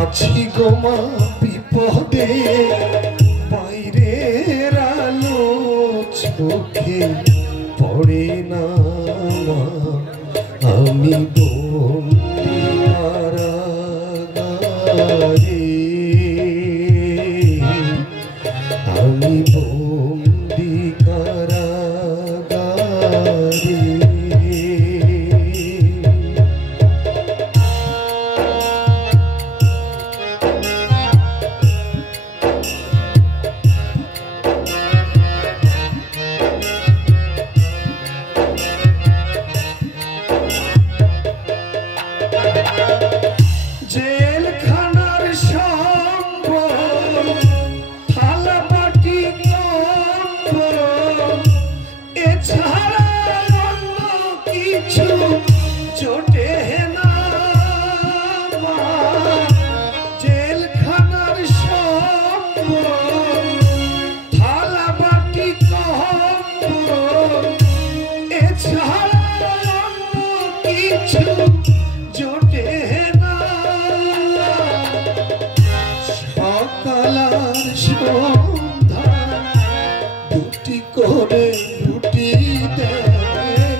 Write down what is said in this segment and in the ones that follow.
আছি গোমা বিপদে বাইরের আলো চোখে পড়ে না আমি বন্দি কারাগারে আমি বন্দি কারাগারে জেলখানার সম্বল থালা বাটি কম্বল এছাড়া অন্য কিছু জোটে না জেলখানার সম্বল থালা বাটি কম্বল এছাড়া অন্য কিছু জোটে না সকালার সন্ধ্যা দুটি করে রুটি দেয়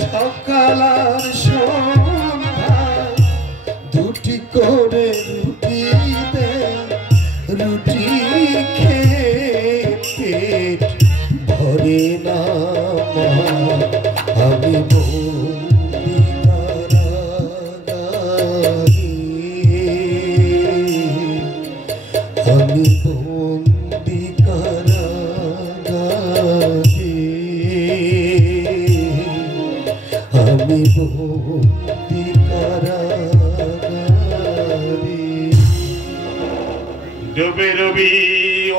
সকালার সন্ধ্যা দুটি করে রুটি দেয় রুটি খেয়ে পেট ভরে না আমি বন্দি কারাগারে আমি বন্দি কারাগারে আমি বন্দি কারাগারে ডুবে ডুবি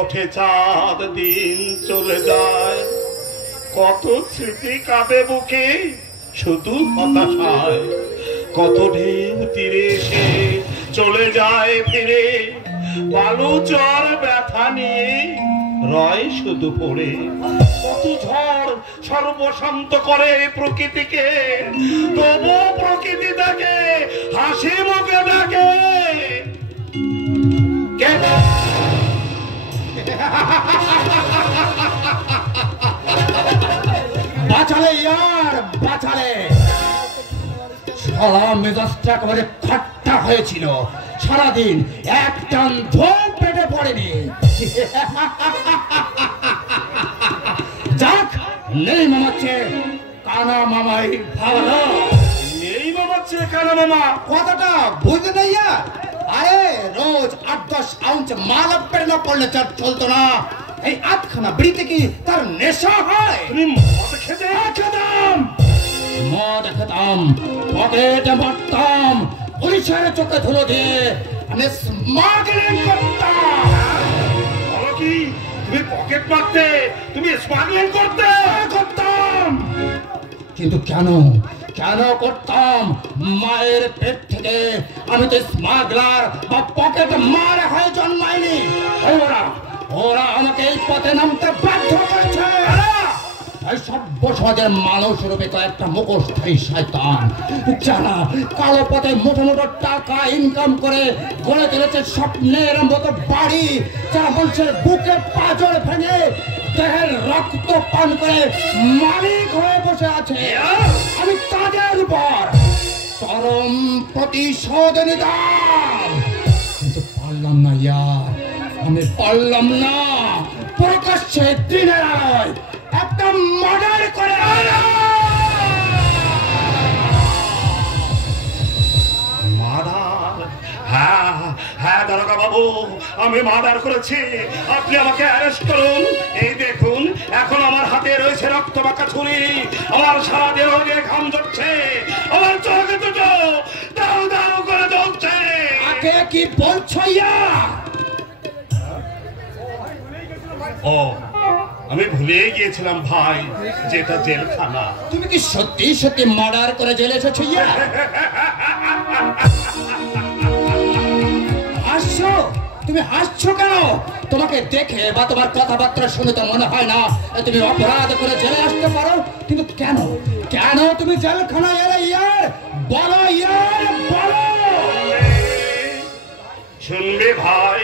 ওঠে চাঁদ দিন চলে যায় কত স্মৃতি কাঁদে বুকে শুধু হতাশায় কত ঢেউ তীরে এসে চলে যায় ফিরে বালু চর ব্যথা নিয়ে রয় শুধু পড়ে কত ঝড় সর্বশান্ত করে প্রকৃতিকে তবু প্রকৃতি তাকে হাসি মুখে ডাকে বাঁচালে ইয়ার বাঁচালে সারা মেজাজটা একেবারে ঠাট্টা হয়েছিল সারাদিন এক টান ধোপ পেটে পড়েনি যাক নেই মামাচ্ছে কানা মামাই ভালো নেই মামাচ্ছে কানা মামা কথাটা বুঝতে নাই আরে রোজ 8-10 আউন্স মাল পেট না পড়লে চাপ চলতো না এই আটখানা বিড়িতে কি তার নেশা হয় তুমি মদ খেতাম মদ খেতাম পকেটে মারতাম পুলিশের চোখে ধুলো দিয়ে আমি স্মাগলিং করতাম বলো কি তুমি পকেট মারতে তুমি স্মাগলিং করতাম কিন্তু কেন কেন করতাম মায়ের পেট থেকে আমি তো স্মাগলার বা পকেট মার হয়ে জন্মাইনি ওরা ওরা আমাকে এই পথে নামতে বাধ্য করেছে এই সভ্য সমাজের মানুষ রূপে কয়েকটা মুখোশধারী শয়তান যারা কালো পথে মোটো মোটো টাকা ইনকাম করে গড়ে তুলেছে স্বপ্নের মতো বাড়ি যারা মানুষের বুকে পাঁজর ভেঙে দেহের রক্ত পান করে মালিক হয়ে বসে আছে আমি তাদের উপর চরম প্রতিশোধ নিতাম কিন্তু পারলাম না ইয়ার আমি পারলাম না প্রকাশ্যে দিনের আলোয় একটা মার্ডার করে হ্যাঁ দারোগা বাবু আমি মার্ডার করেছি আপনি আমাকে অ্যারেস্ট করুন এই দেখুন এখন আমার হাতে রয়েছে রক্ত মাখা ছুরি আমার সারা দেহ দিয়ে ঘাম ঝরছে আমার চোখে দুটো দারু দারু করে জ্বলছে আগে কি বলছো ইয়া ও আমি ভুলে গিয়েছিলাম ভাই যেটা জেলখানা তুমি কি সত্যি সত্যি মার্ডার করে জেলে এসেছো ইয়া হাসছো তুমি হাসছো কেন তোমাকে দেখে বা তোমার কথাবার্তা শুনে তো মনে হয় না তুমি অপরাধ করে জেলে আসতে পারো। কিন্তু কেন কেন তুমি জেলখানায় এলে ইয়ার? বলো ইয়ার, বলো। শুনবে ভাই,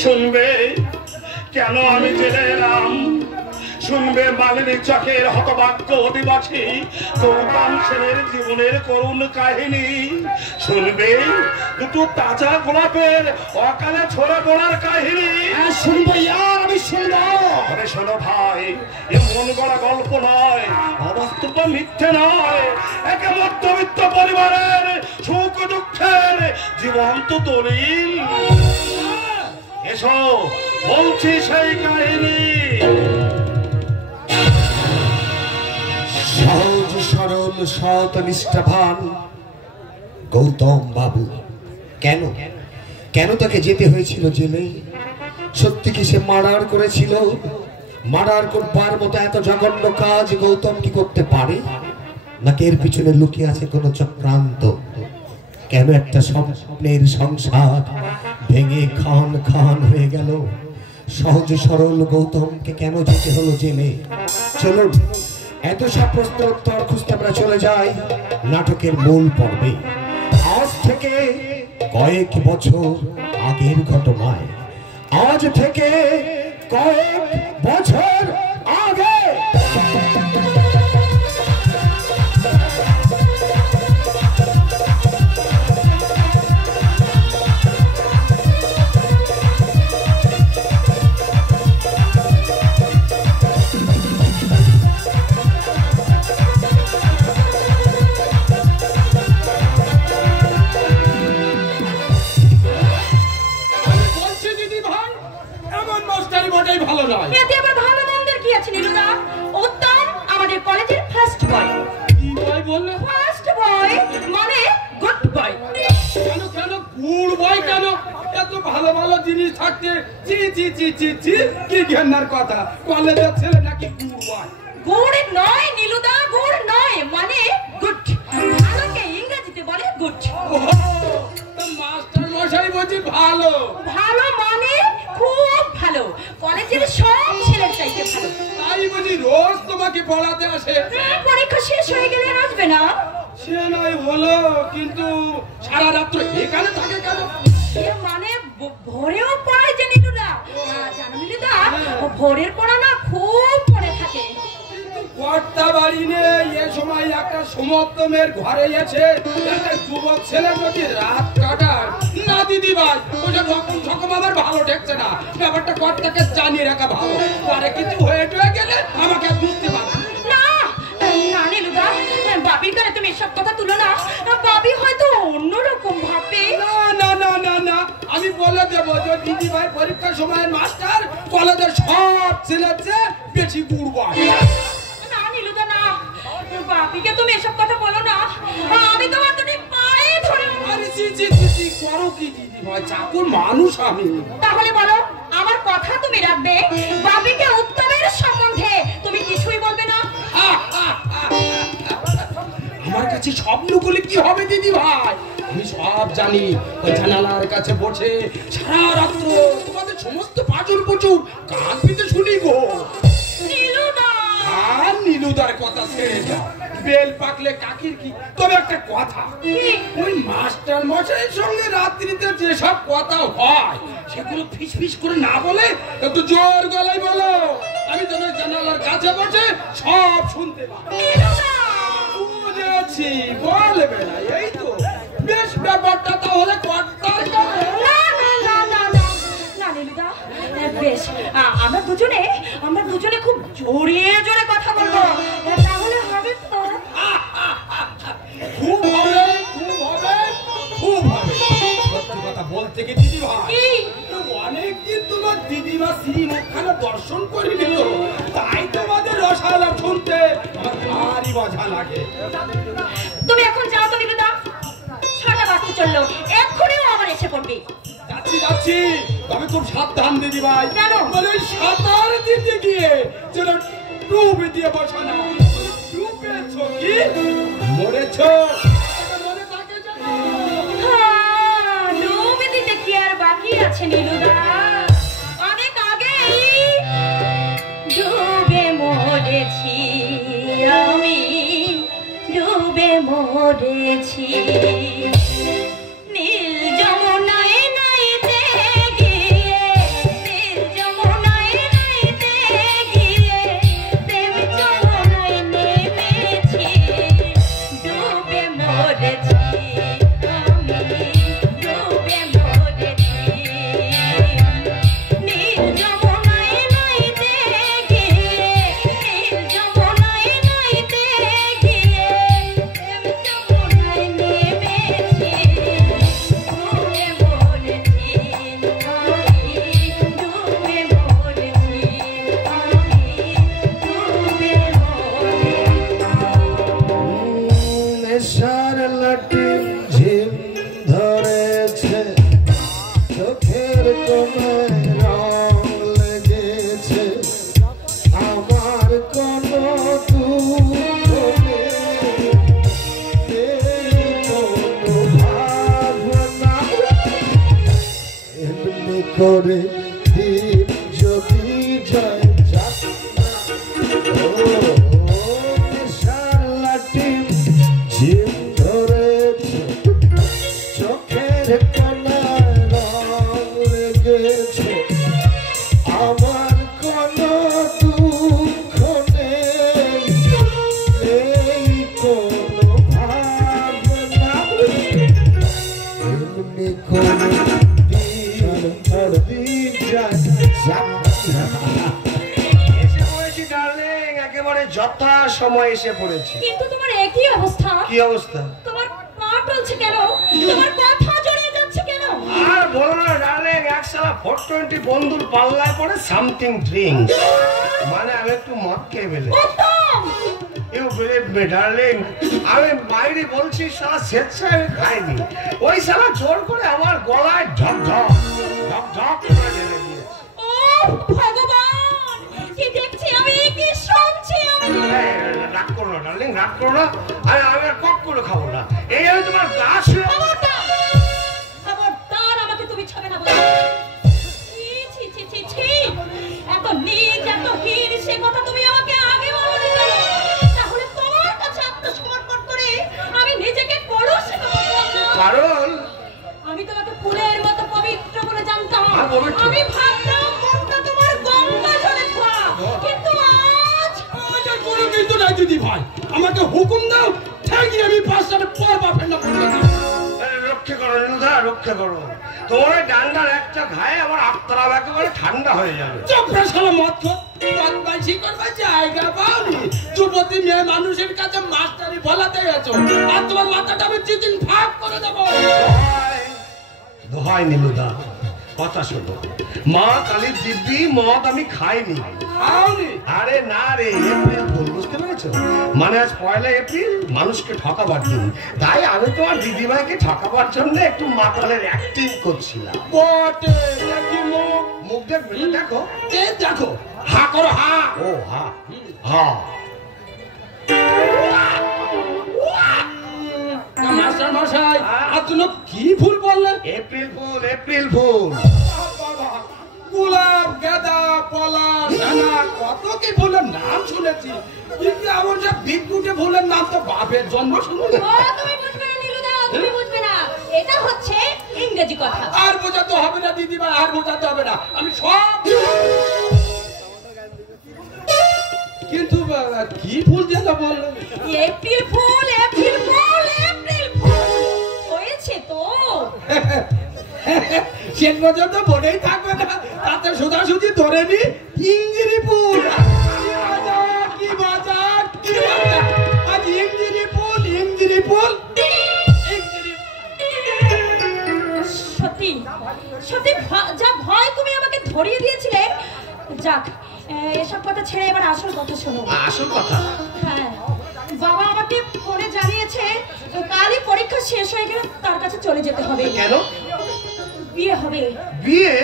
শুনবে কেন আমি জেলে এলাম? শুনবে মালিনী চকের হতভাগ্য অধিবাসী গৌতম সেনের জীবনের করুণ কাহিনী। শুনবে দুটো তাজা গোলাপের অকালে ছড়ে পড়ার কাহিনী। শুনবো ইয়ার, আমি শুনবো। আরে শোনো ভাই, এ মন গড়া গল্প নয়, অবাস্তব মিথ্যে নয়, একে মধ্যবিত্ত পরিবারের সুখ দুঃখের জীবন্ত দলিল। এসো বলছি সেই কাহিনী। সহজ সরল সৎ নিষ্ঠাবান গৌতম বাবু, কেন কেন তাকে যেতে হয়েছিল জেলে? সত্যি কি সে মার্ডার করেছিল? মার্ডার করবার মতো এত জঘন্য কাজ গৌতম কি করতে পারে? নাকি এর পিছনে লুকিয়ে আছে কোনো চক্রান্ত? কেন একটা স্বপ্নের সংসার ভেঙে খান খান হয়ে গেল? সহজ সরল গৌতমকে কেন যেতে হলো জেলে? চলুন এত সব প্রশ্নের উত্তর খুঁজতে আমরা চলে যাই নাটকের মূল পর্বে। আজ থেকে কয়েক বছর আগের ঘটনায়, আজ থেকে কয়েক বছর আগে। কথা কলেজের ছেলে নাকি গুড় নয় নীলুদা, গুড় নয়, মানে গুড। ভালোকে ইংরেজিতে বলে গুড। মাস্টার মশাই বলছি ভালো। ভালো মানে খুব ভালো, কলেজের সব ছেলের চাইতে ভালো। তাই বুঝি রোজ তোমাকে পড়াতে আসে? পরীক্ষা শেষ হয়ে গেলে আসবে না? সে নয় হলো, কিন্তু সারা রাত্র এখানে থাকে কেন? মানে ভোরেও পড়ায় যে নীলুদা, জানো নীলুদা, ভোরের পড়া না খুব পড়ে থাকে। কর্তা বাড়ি নেই, এ সময় একটা সমর্থমের ঘরে এসে একটা যুবক ছেলে যদি রাত কাটায় না দিদি ভাই, ওটা রকম আমার ভালো ঠেকছে না। ব্যাপারটা কর্তাকে জানিয়ে রাখা ভালো, পরে কিছু হয়ে গেলে আমাকে বুঝতে পারবে না। না নীলুদা, বাবির কানে তুমি এসব কথা তুলো না, বাবি হয়তো অন্যরকম ভাববে। না না না না না, আমি বলে দেবো যে দিদি ভাই পরীক্ষার সময় মাস্টার কলেজের সব ছেলের চেয়ে বেশি গুড়বাই। না নীলুদা না, বাবিকে তুমি এসব কথা বলো না, আমি তোমার দুটি পায়ে ধরে। আরে জি জি জি, করো কি দিদি ভাই, চাকুর মানুষ আমি। তাহলে বলো, আমার কথা তুমি রাখবে, বাবিকে উত্তমের সম্বন্ধে তুমি কিছুই বলবে না? আমার কাছে সব লুকুলে কি হবে দিদি ভাই? আমি সব জানি। ওই জানালার কাছে বসে সারা রাত্র তোমাদের সমস্ত পাঁচুর প্রচুর কান পিতে শুনি গো। নীলুদা, আর নীলুদার কথা ছেড়ে দাও, বেল পাকলে কাকির কি। তবে একটা কথা, ওই মাস্টার মশাইয়ের সঙ্গে রাত্রিতে যেসব কথা হয় সেগুলো ফিস ফিস করে না বলে একটু জোর গলায় বলো, আমি তোমার জানালার কাছে বসে সব শুনতে পাই। বুঝেছি, বলবে না, এই তো বেশ। ব্যাপারটা তাহলে কর্তার কাছে। না না না না না না নীলুদা, বেশ, আমরা দুজনে খুব জোরে জোরে কথা বলবো, তাহলে হবে তো? খুব হবে, খুব হবে, খুব হবে। সত্যি কথা বলতে কি দিদি ভাই, অনেকদিন তোমার দিদিমা শ্রীমুখখানা দর্শন করে নিল, তাই তোমাদের রসালা শুনতে আমার ভারী মজা লাগে। তুমি এখন যাও তো নীলুদা, 6টা বাজতে চললো, এক্ষুনিও আবার এসে পড়বে। যাচ্ছি যাচ্ছি, তবে খুব সাবধান দিদি ভাই। কেন? বলে ওই সাঁতার দিতে গিয়ে যেন ডুব দিয়ে বসো না। ডুবেছ কি মরেছ, মনে থাকে যেন। ডুবে দিতে কি আর বাকি আছে নীলুদা? মরেছি, আমি ডুবে মরেছি। নীল যমুনায় নাইতে গিয়ে, নীল যমুনায় নাইতে গিয়ে প্রেম যমুনায় নেমেছি, ডুবে মরেছি, আমি ডুবে মরেছি। নীল যমুনায় নাইতে গিয়ে, নীল যমুনায় নাইতে গিয়ে প্রেম যমুনায় নেমেছি, ডুবে মরেছি, আমি ডুবে মরেছি, আমি ডুবে মরেছি। নেশার লাটিম ঝিম ধরেছে, চোখের কোণে রং লেগেছে, আমার কোনো দুঃখ নেই, নেই কোনো ভাবনা, এমনি করে দিন যদি যায় যাক না। নেশার লাটিম ঝিম ধরেছে, চোখের কোণায় রং লেগেছে, আমার কোনো দুঃখ নেই, নেই কোনো ভাবনা, এমনি করে দিন যায় যাক না। এসে পড়েছি ডার্লিং, একেবারে যথা সময় এসে পড়েছি। কিন্তু তোমার একই অবস্থা। কি অবস্থা? তোমার পা টলছে কেন? তোমার কথা জড়িয়ে যাচ্ছে কেন? আর বলো না ডার্লিং, একসালা 420 বন্ধুর পাল্লায় পড়ে সামথিং ড্রিঙ্ক, মানে আমি একটু মদ খেয়ে ফেলে। উত্তম! ইউ বিলিভ মি ডার্লিং, আমি বাইরে বলছি শালা স্বেচ্ছায় আমি খাইনি, ওই শালা জোর করে আমার গলায় ঢক ঢক ঢক ঢক করে ঢেলে দিয়েছে। ও ভগবান! কি দেখছি আমি, কি শুনছি আমি? রাগ করো না ডার্লিং, রাগ করো না, আমি আর কখনো খাবো না, এই আমি তোমার গা ছুঁয়ে। খবরদার! খবরদার আমাকে তুমি ছবে না বলো। ছি ছি ছি ছি ছি! এত নীচ, এত হীন, সে কথা তুমি আমাকে আগে বলোনি কেন? তাহলে তোমার কাছে আত্মসমর্পণ করে আমি নিজেকে কলুষিত করলাম না। কারণ আমি তোমাকে ফুলের মতো পবিত্র বলে জানতাম। হ্যাঁ, পবিত্র। আমি ভাবতাম মনটা তোমার গঙ্গা জলে ধোয়া, কিন্তু আজ আমাদের কোনো কিন্তু নাই দিদি ভাই, আমাকে হুকুম দাও, ঠেকিয়ে আমি 5টার পর বাপের না করে দিই। রক্ষা করো নীলুদা, রক্ষা করো, তোমার ওই ডান্ডার একটা ঘায়ে আমার আত্মারা একেবারে ঠান্ডা হয়ে যাবে। চোপড়া শালা মদ খোর, বদমাইশি করবার জায়গা পাওনি, যুবতী মেয়ে মানুষের কাছে মাস্টারি বলাতে গেছো, আর তোমার মাথাটা আমি চিচিং ভাগ করে দেবো। দোহাই নীলুদা, কথা শোনো, মা কালীর দিব্যি মদ আমি খাইনি। খাওনি? আরে না রে, এপ্রিল ফুল, বুঝতে পেরেছো? মানে আজ 1 এপ্রিল, মানুষকে ঠকাবার দিন, তাই আমি তো আর দিদিভাইকে ঠকাবার জন্য একটু মাতালের অ্যাক্টিং করছিলাম। বটে, দেখি মুখ। মুখ দেখবে না, দেখো। এ দেখো, হা করো, হা। ও হা হা। মাস্টার মশাই, আর তুমি কি ভুল বললেন? April fool, April fool. গোলাপ, গাঁদা, পলাশ, রানা, কত কি ফুলের নাম শুনেছি, কিন্তু এমন সব বিদ্যুটে ফুলের নাম তো বাপের জন্ম শুনুন। ও তুমি বুঝবে না নীলুদা, তুমি বুঝবে না। এটা হচ্ছে ইংরেজি কথা। আর বোঝাতে হবে না দিদিভাই, আর বোঝাতে হবে না, আমি সব। কিন্তু কি ফুল যেটা বললেন? April fool, April fool, April fool হয়েছে তো। শেষ পর্যন্ত মনেই থাকবে না, তাতে সোজাসুজি ধরে নি ইংরেজি ফুল। কি মজা, কি মজা, কি মজা! আজ ইংরেজি ফুল, ইংরেজি ফুল, ইংরেজি। সত্যি সত্যি যা ভয় তুমি আমাকে ধরিয়ে দিয়েছিলে। যাক, এসব কথা ছেড়ে এবার আসল কথা শোনো। আসল কথা? হ্যাঁ, বাবা আমাকে ফোনে জানিয়েছে কালই পরীক্ষা শেষ হয়ে গেলে তার কাছে চলে যেতে হবে। কেন? বিয়ে হবে। বিয়ে?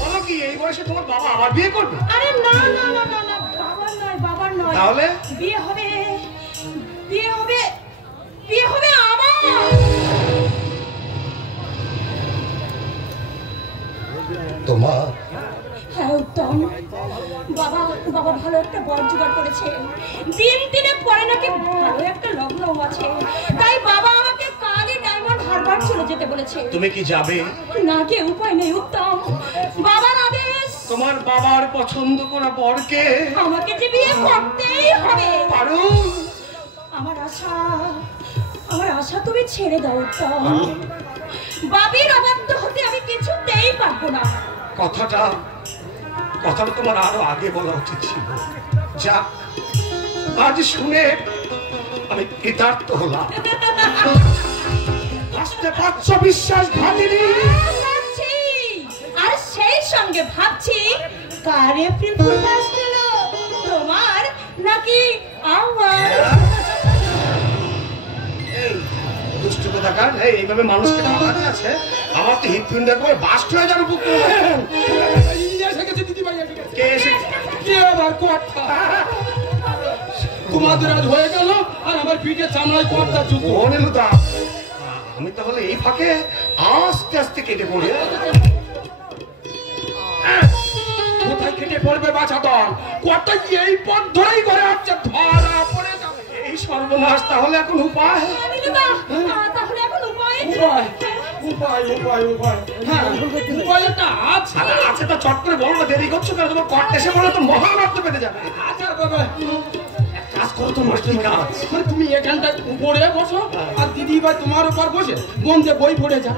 বলো কি, এই বয়সে তোমার বাবা আবার বিয়ে করবে? আরে না না না না না, বাবার নয়, বাবার নয়। তাহলে? বিয়ে হবে, বিয়ে হবে, বিয়ে হবে আমার। তোমার? হ্যাঁ উত্তম, বাবা বাবা ভালো একটা বর জোগাড় করেছে, দিন দিনে পরে নাকি ভালো একটা লগ্ন আছে, তাই বাবা আমাকে কালই ডায়মন্ড হারবার চলে যেতে বলেছে। তুমি কি যাবে? না গিয়ে উপায় নেই উত্তম, বাবার আদেশ। তোমার বাবার পছন্দ করা বরকে আমাকে যে বিয়ে করতেই হবে। পারুন, আমার আশা তুমি ছেড়ে দাও উত্তম, বাবির অবাধ্য হতে আমি কিছুতেই পারবো না। কথাটা তোমার আরো আগে বলা উচিত ছিল। যা, আজ শুনে আমি কৃতার্থ হলাম। আসতে পারছ বিশ্বাস ভাবিনি। ভাবছি, আর সেই সঙ্গে ভাবছি কার এপ্রিল ফুল আসছিল, তোমার নাকি আমার? এই দুষ্টু কোথাকার, এইভাবে মানুষকে ঠকাতে আছে। আমার তো হৃৎপিণ্ড করে বাস্ট হয়ে যাবে বুক করে। কে এসেছে? তোমাদের আজ হয়ে গেল আর আমার পিঠে চামড়ায় কর্তা জুতো। আমি তাহলে এই ফাঁকে আস্তে আস্তে কেটে পড়ি। কোথায় কেটে পড়বে বাছাদল? কর্তা এই পথ ধরেই করে আসছে, ধরা পড়ে যাবে। এই সর্বনাশ, তাহলে এখন উপায়? তাহলে এখন উপায়? হ্যাঁ, উপায় একটা আছে। আছে তো, চট করে বলো না, দেরি করছো কেন? তোমার কট এসে বলে তো মহাভারত পেতে যাবে। আচ্ছা বাবা, কাজ করো তো, মাস্টার কাজ। মানে তুমি এখানটায় উপরে বসো আর দিদি ভাই তোমার উপর বসে মন দিয়ে বই পড়ে যা।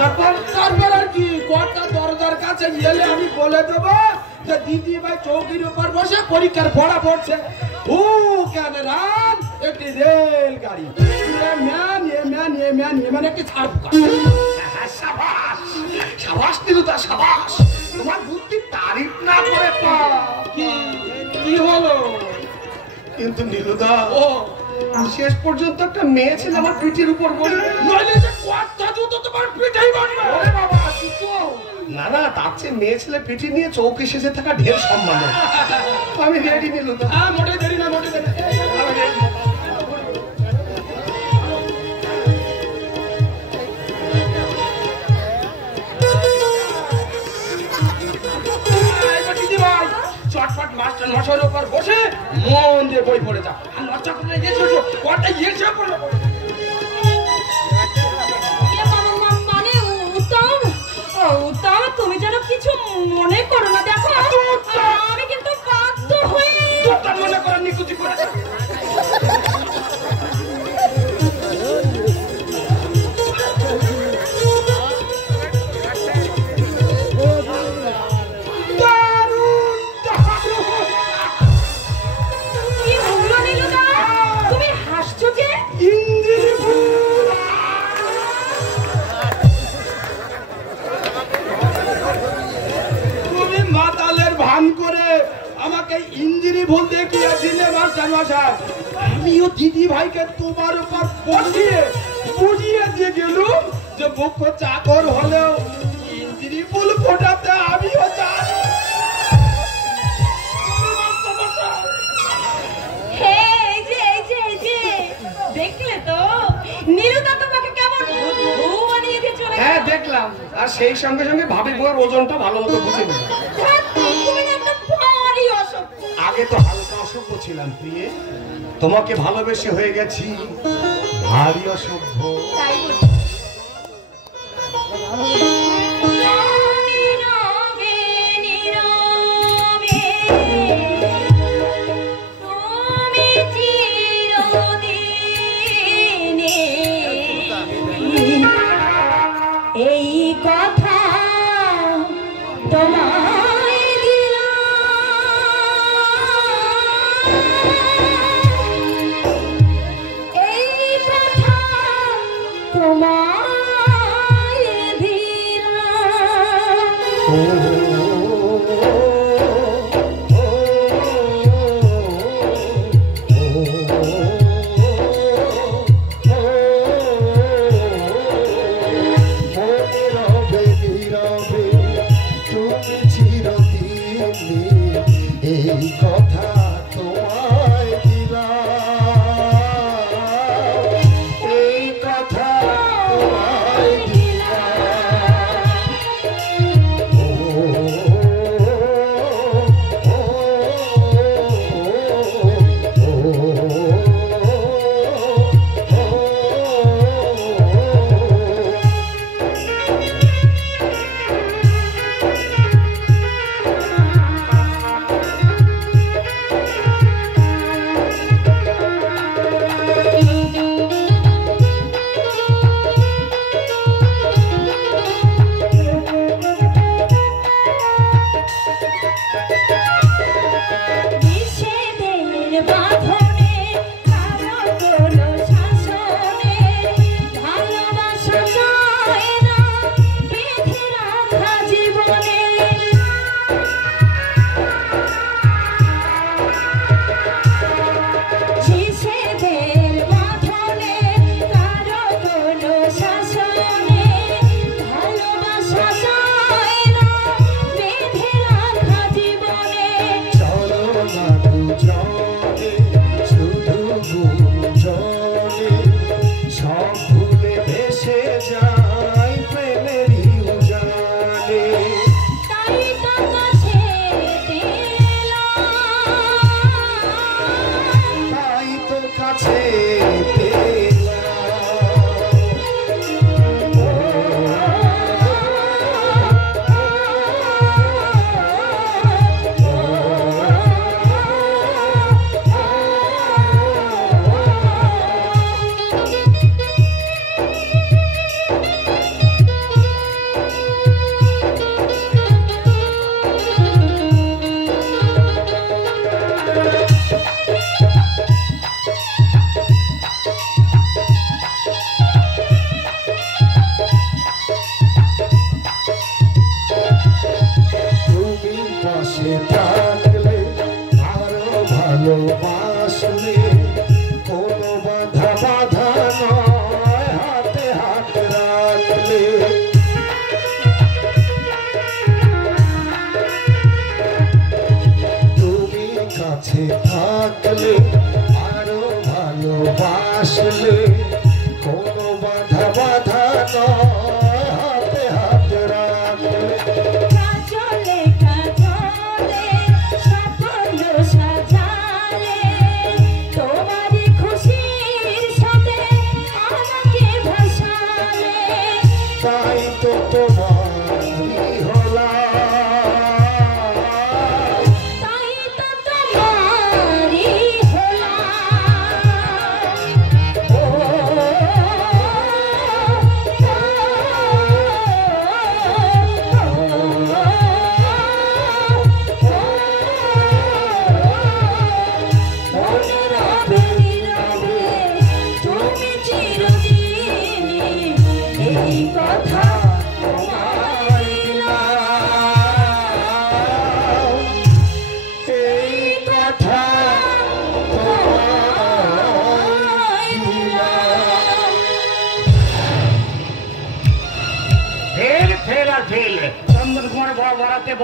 তারপর আর কি, কর্তা দরজার কাছে গেলে আমি বলে দেবো যে দিদি ভাই চৌকির উপর বসে পরীক্ষার পড়া পড়ছে। ও কেন রান একটি রেল গাড়ি, মানে একটি ছাড়। সাবাস সাবাস নীলুদা, সাবাস। তোমার বুদ্ধি তারিফ না করে কি হলো? কিন্তু নীলুদা, ও শেষ পর্যন্ত একটা মেয়ে ছিল আমার পিঠের উপর বসবে। নইলে যে কর্তা জুতো তোমার পিঠেই বসবে। ওরে বাবা, না না, তার চেয়ে মেয়ে ছেলে পিঠে নিয়ে চৌকি শেষে থাকা ঢের সম্মান। আমি রেডি নীলুদা। হ্যাঁ, মোটে দেরি না, মোটে দেরি। চটপট মাস্টার মশাইয়ের উপর বসে মন দিয়ে বই পড়ে যা। আর লজ্জা করলে কটা ইয়েছে পড়ে। মানে উত্তম, উত্তম তুমি যেন কিছু মনে করো না। দেখো আমি কিন্তু বাধ্য হয়ে মনে করার নিকুচি করে। আমিও দিদি ভাইকে তোমার উপর বসিয়ে বুঝিয়ে দিয়ে গেলুম যে মুখ্য চাকর হলেও ইন্দ্রি ফুল ফোটাতে আমিও জানি। দেখলে তো নীলুদা তোমাকে কেমন বানিয়ে দিয়ে চলে গেল। হ্যাঁ দেখলাম, আর সেই সঙ্গে সঙ্গে ভাবি বউয়ের ওজনটা ভালো মতো বুঝে নিল। আগে তো হালকা অসভ্য ছিলাম প্রিয়ে, তোমাকে ভালোবেসে হয়ে গেছি ভারী অসভ্য। এই কথা তোমার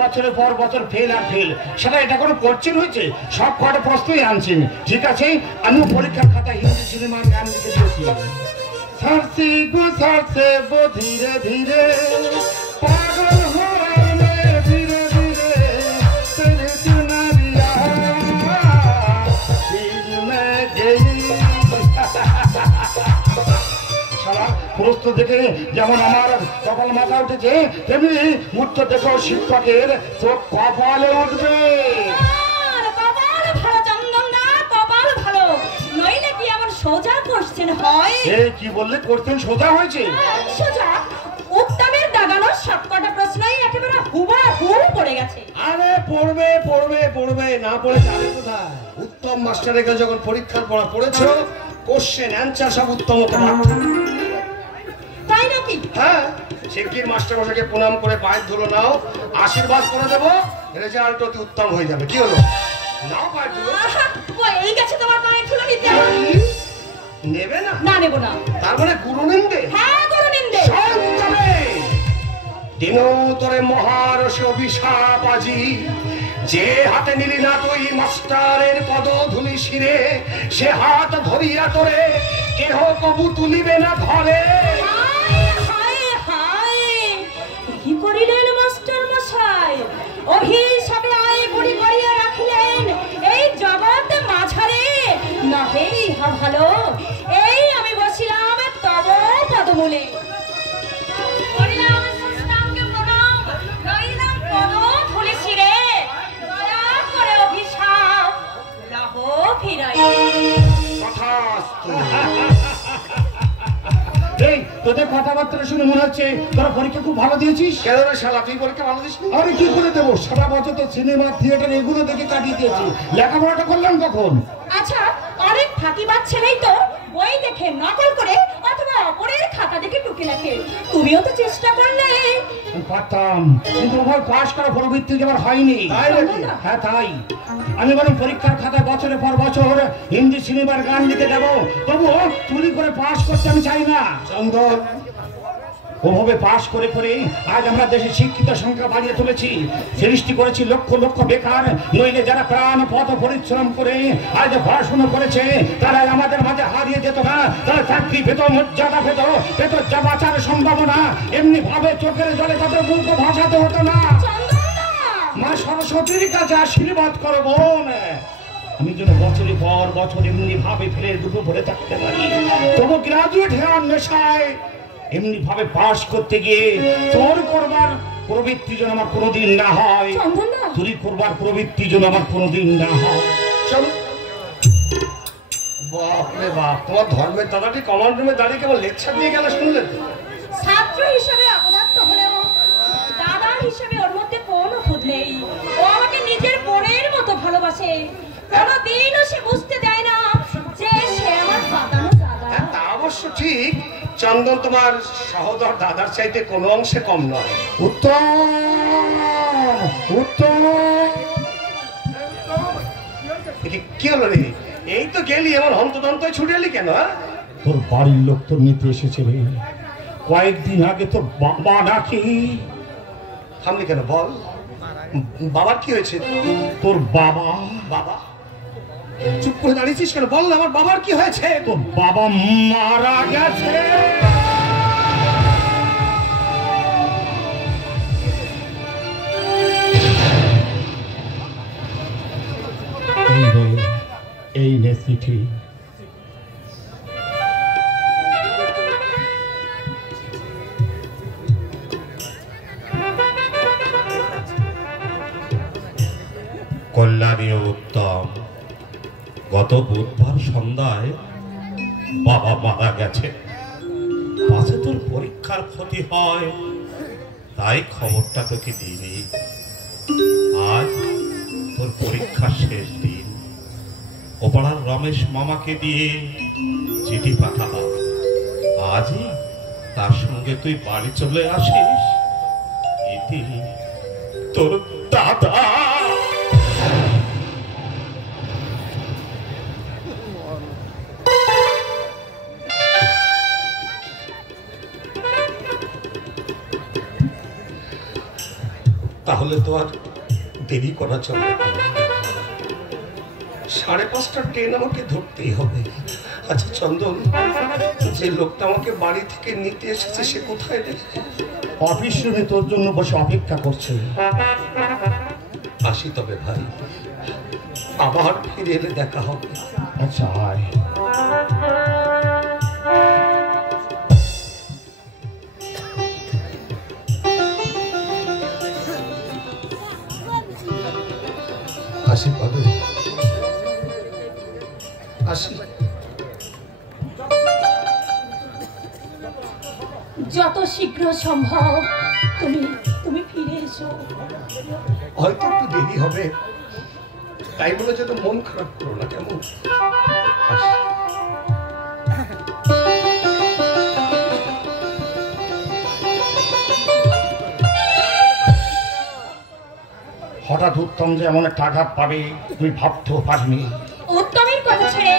বছরের পর বছর ফেল আর ফেল, সেটা এটা কোনো কোশ্চেন হয়েছে? সব কটা প্রশ্নই আনছেন, ঠিক আছে। আমিও পরীক্ষার খাতা হিন্দি সিনেমার গান লিখে দিয়েছি। সারসে গো সারসে বো ধীরে ধীরে পাগল হয়ে ধীরে ধীরে তেরে চুনারিয়া দিল মে গই। প্রশ্ন দেখে যেমন আমার কপাল মাথা উঠেছে, তেমনি মূর্ত দেখো শিক্ষকের চোখ কপালে উঠবে। সোজা কোশ্চেন হয়। কি বললে? কোশ্চেন সোজা হয়েছে? সোজা উত্তমের দাগানো সবকটা প্রশ্নই একেবারে হুবহু পড়ে গেছে। আরে পড়বে পড়বে পড়বে, না পড়ে যাবে কোথায়? উত্তম মাস্টারের কাছে যখন পরীক্ষার পড়া পড়েছো, কোশ্চেন অ্যানসার সব উত্তম হতে পারত। তাই নাকি? হ্যাঁ, শিগগির মাস্টার মশাইকে প্রণাম করে পায়ের ধুলো নাও, আশীর্বাদ করে দেবো, রেজাল্ট অতি উত্তম হয়ে যাবে। কি হলো? নাও পায়ের ধুলো। এই গেছে তোমার পায়ের ধুলো নিতে। নেবে না? না নেব না। তার মানে গুরু নিন্দে? হ্যাঁ, গুরু নিন্দে। দিনোতরে মহারসে অভিশাপ আজি, যে হাতে নিলি না তুই মাস্টারের পদধূলি শিরে, সে হাত ধরিয়া তোরে কেহ কবু তুলিবে না ঘরে। কি করিলেন মাস্টার মশাই? অভিশাপে আয় গুড়ি গড়িয়া রাখিলেন এই জগতে মাঝারে, নহে ইহা ভালো। এই আমি বসিলাম তব পদমূলে, করিলাম সৃষ্টাঙ্গে প্রণাম, রইলাম পদধূলি শিরে, দয়া করে অভিশাপ লাহ ফিরাই। এই তো তোদের কথাবার্তা শুনে মনে হচ্ছে তোরা পরীক্ষা খুব ভালো দিয়েছিস। কেন রে শালা, তুই পরীক্ষা ভালো দিস? আরে কি করে দেবো, সারা বছর তো সিনেমা থিয়েটার এগুলো দেখে কাটিয়ে দিয়েছি, লেখাপড়াটা করলাম কখন? আচ্ছা, অনেক ফাঁকিবাজ ছেলেই তো বই দেখে নকল করে অথবা অপরের খাতা দেখে টুকে লেখে। তুমিও তো চেষ্টা করলে। পারতাম, কিন্তু ওভাবে পাশ করা প্রবৃত্তি আমার হয়নি। তাই নাকি? হ্যাঁ তাই। আমি বরং পরীক্ষার খাতায় বছরের পর বছর হিন্দি সিনেমার গান লিখে দেবো, তবুও চুরি করে পাশ করতে আমি চাই না। চন্দন, ওভাবে পাশ করে করে আজ আমরা দেশে শিক্ষিত সংখ্যা বাড়িয়ে তুলেছি, সৃষ্টি করেছি লক্ষ লক্ষ বেকার। নইলে যারা প্রাণ পথ পরিশ্রম করে আজ পড়াশোনা করেছে তারা আমাদের মাঝে হারিয়ে যেত না, তারা চাকরি পেত, মর্যাদা পেত, পেত যা বাঁচার সম্ভাবনা। এমনি ভাবে চোখের জলে তাদের মুখ ভাসাতে হতো না। মা সরস্বতীর কাছে আশীর্বাদ করো বোন, আমি যেন বছরের পর বছর এমনি ভাবে ফেলে দুটো পড়ে থাকতে পারি। তবু গ্রাজুয়েট হওয়ার নেশায় এমনি ভাবে পাশ করতে গিয়ে চোর করবার প্রবৃত্তি যেন আমার কোনোদিন না হয়, চুরি করবার প্রবৃত্তি যেন আমার কোনোদিন না হয়। চল। বাপরে বাপ, তোমার ধর্মের দাদাটি কমান্ড রুমে দাঁড়িয়ে কেবল লেকচার দিয়ে গেল, শুনলেন? ছাত্র হিসেবে অপদার্থ হলেও দাদা হিসেবে ওর মধ্যে কোনো খুঁত নেই। ও আমাকে নিজের বোনের মতো ভালোবাসে। কোনোদিনও সে বুঝতে দেয় না যে সে আমার বাঁধানো দাদা। তা অবশ্য ঠিক, চন্দন তোমার সহোদর দাদার চাইতে কোনো অংশে কম নয়। উত্তম উত্তম, কি হলো রে? এই তো গেলি, আমার হন্তদন্ত ছুটে এলি কেন? তোর বাড়ির লোক তোর নিতে এসেছে রে, কয়েকদিন আগে তোর বাবা নাকি। থামলি কেন বল, বাবার কি হয়েছে? তোর বাবা? বাবা? চুপ করে দাঁড়িয়েছিস কেন? বল না, আমার বাবার কি হয়েছে? তোর বাবা মারা গেছে। এই নে চিঠি। কল্যাণী ও উত্তম, গত বুধবার সন্ধ্যায় বাবা মারা গেছে। পাশে তোর পরীক্ষার ক্ষতি হয়, তাই খবরটা তোকে দিইনি। আজ তোর পরীক্ষার শেষ দিন, ওপাড়ার রমেশ মামাকে দিয়ে চিঠি পাঠালাম। আজই তার সঙ্গে তুই বাড়ি চলে আসিস। ইতি তোর দাদা। তাহলে তো আর দেরি করা চলবে না, 5:30টার ট্রেন আমাকে ধরতেই হবে। আচ্ছা চন্দন, যে লোকটা আমাকে বাড়ি থেকে নিতে এসেছে সে কোথায় রে? অফিস রুমে তোর জন্য বসে অপেক্ষা করছে। আসি তবে ভাই, আবার ফিরে এলে দেখা হবে। আচ্ছা আয়। আসি পাবে, আসি। যত শীঘ্র সম্ভব তুমি ফিরে এসো। হয়তো একটু দেরি হবে, তাই বলে যেন মন খারাপ করো না, কেমন? আসি। হঠাৎ উত্তম যে এমন একটা আঘাত পাবে তুমি ভাবতেও পারিনি। উত্তমের কথা ছেড়ে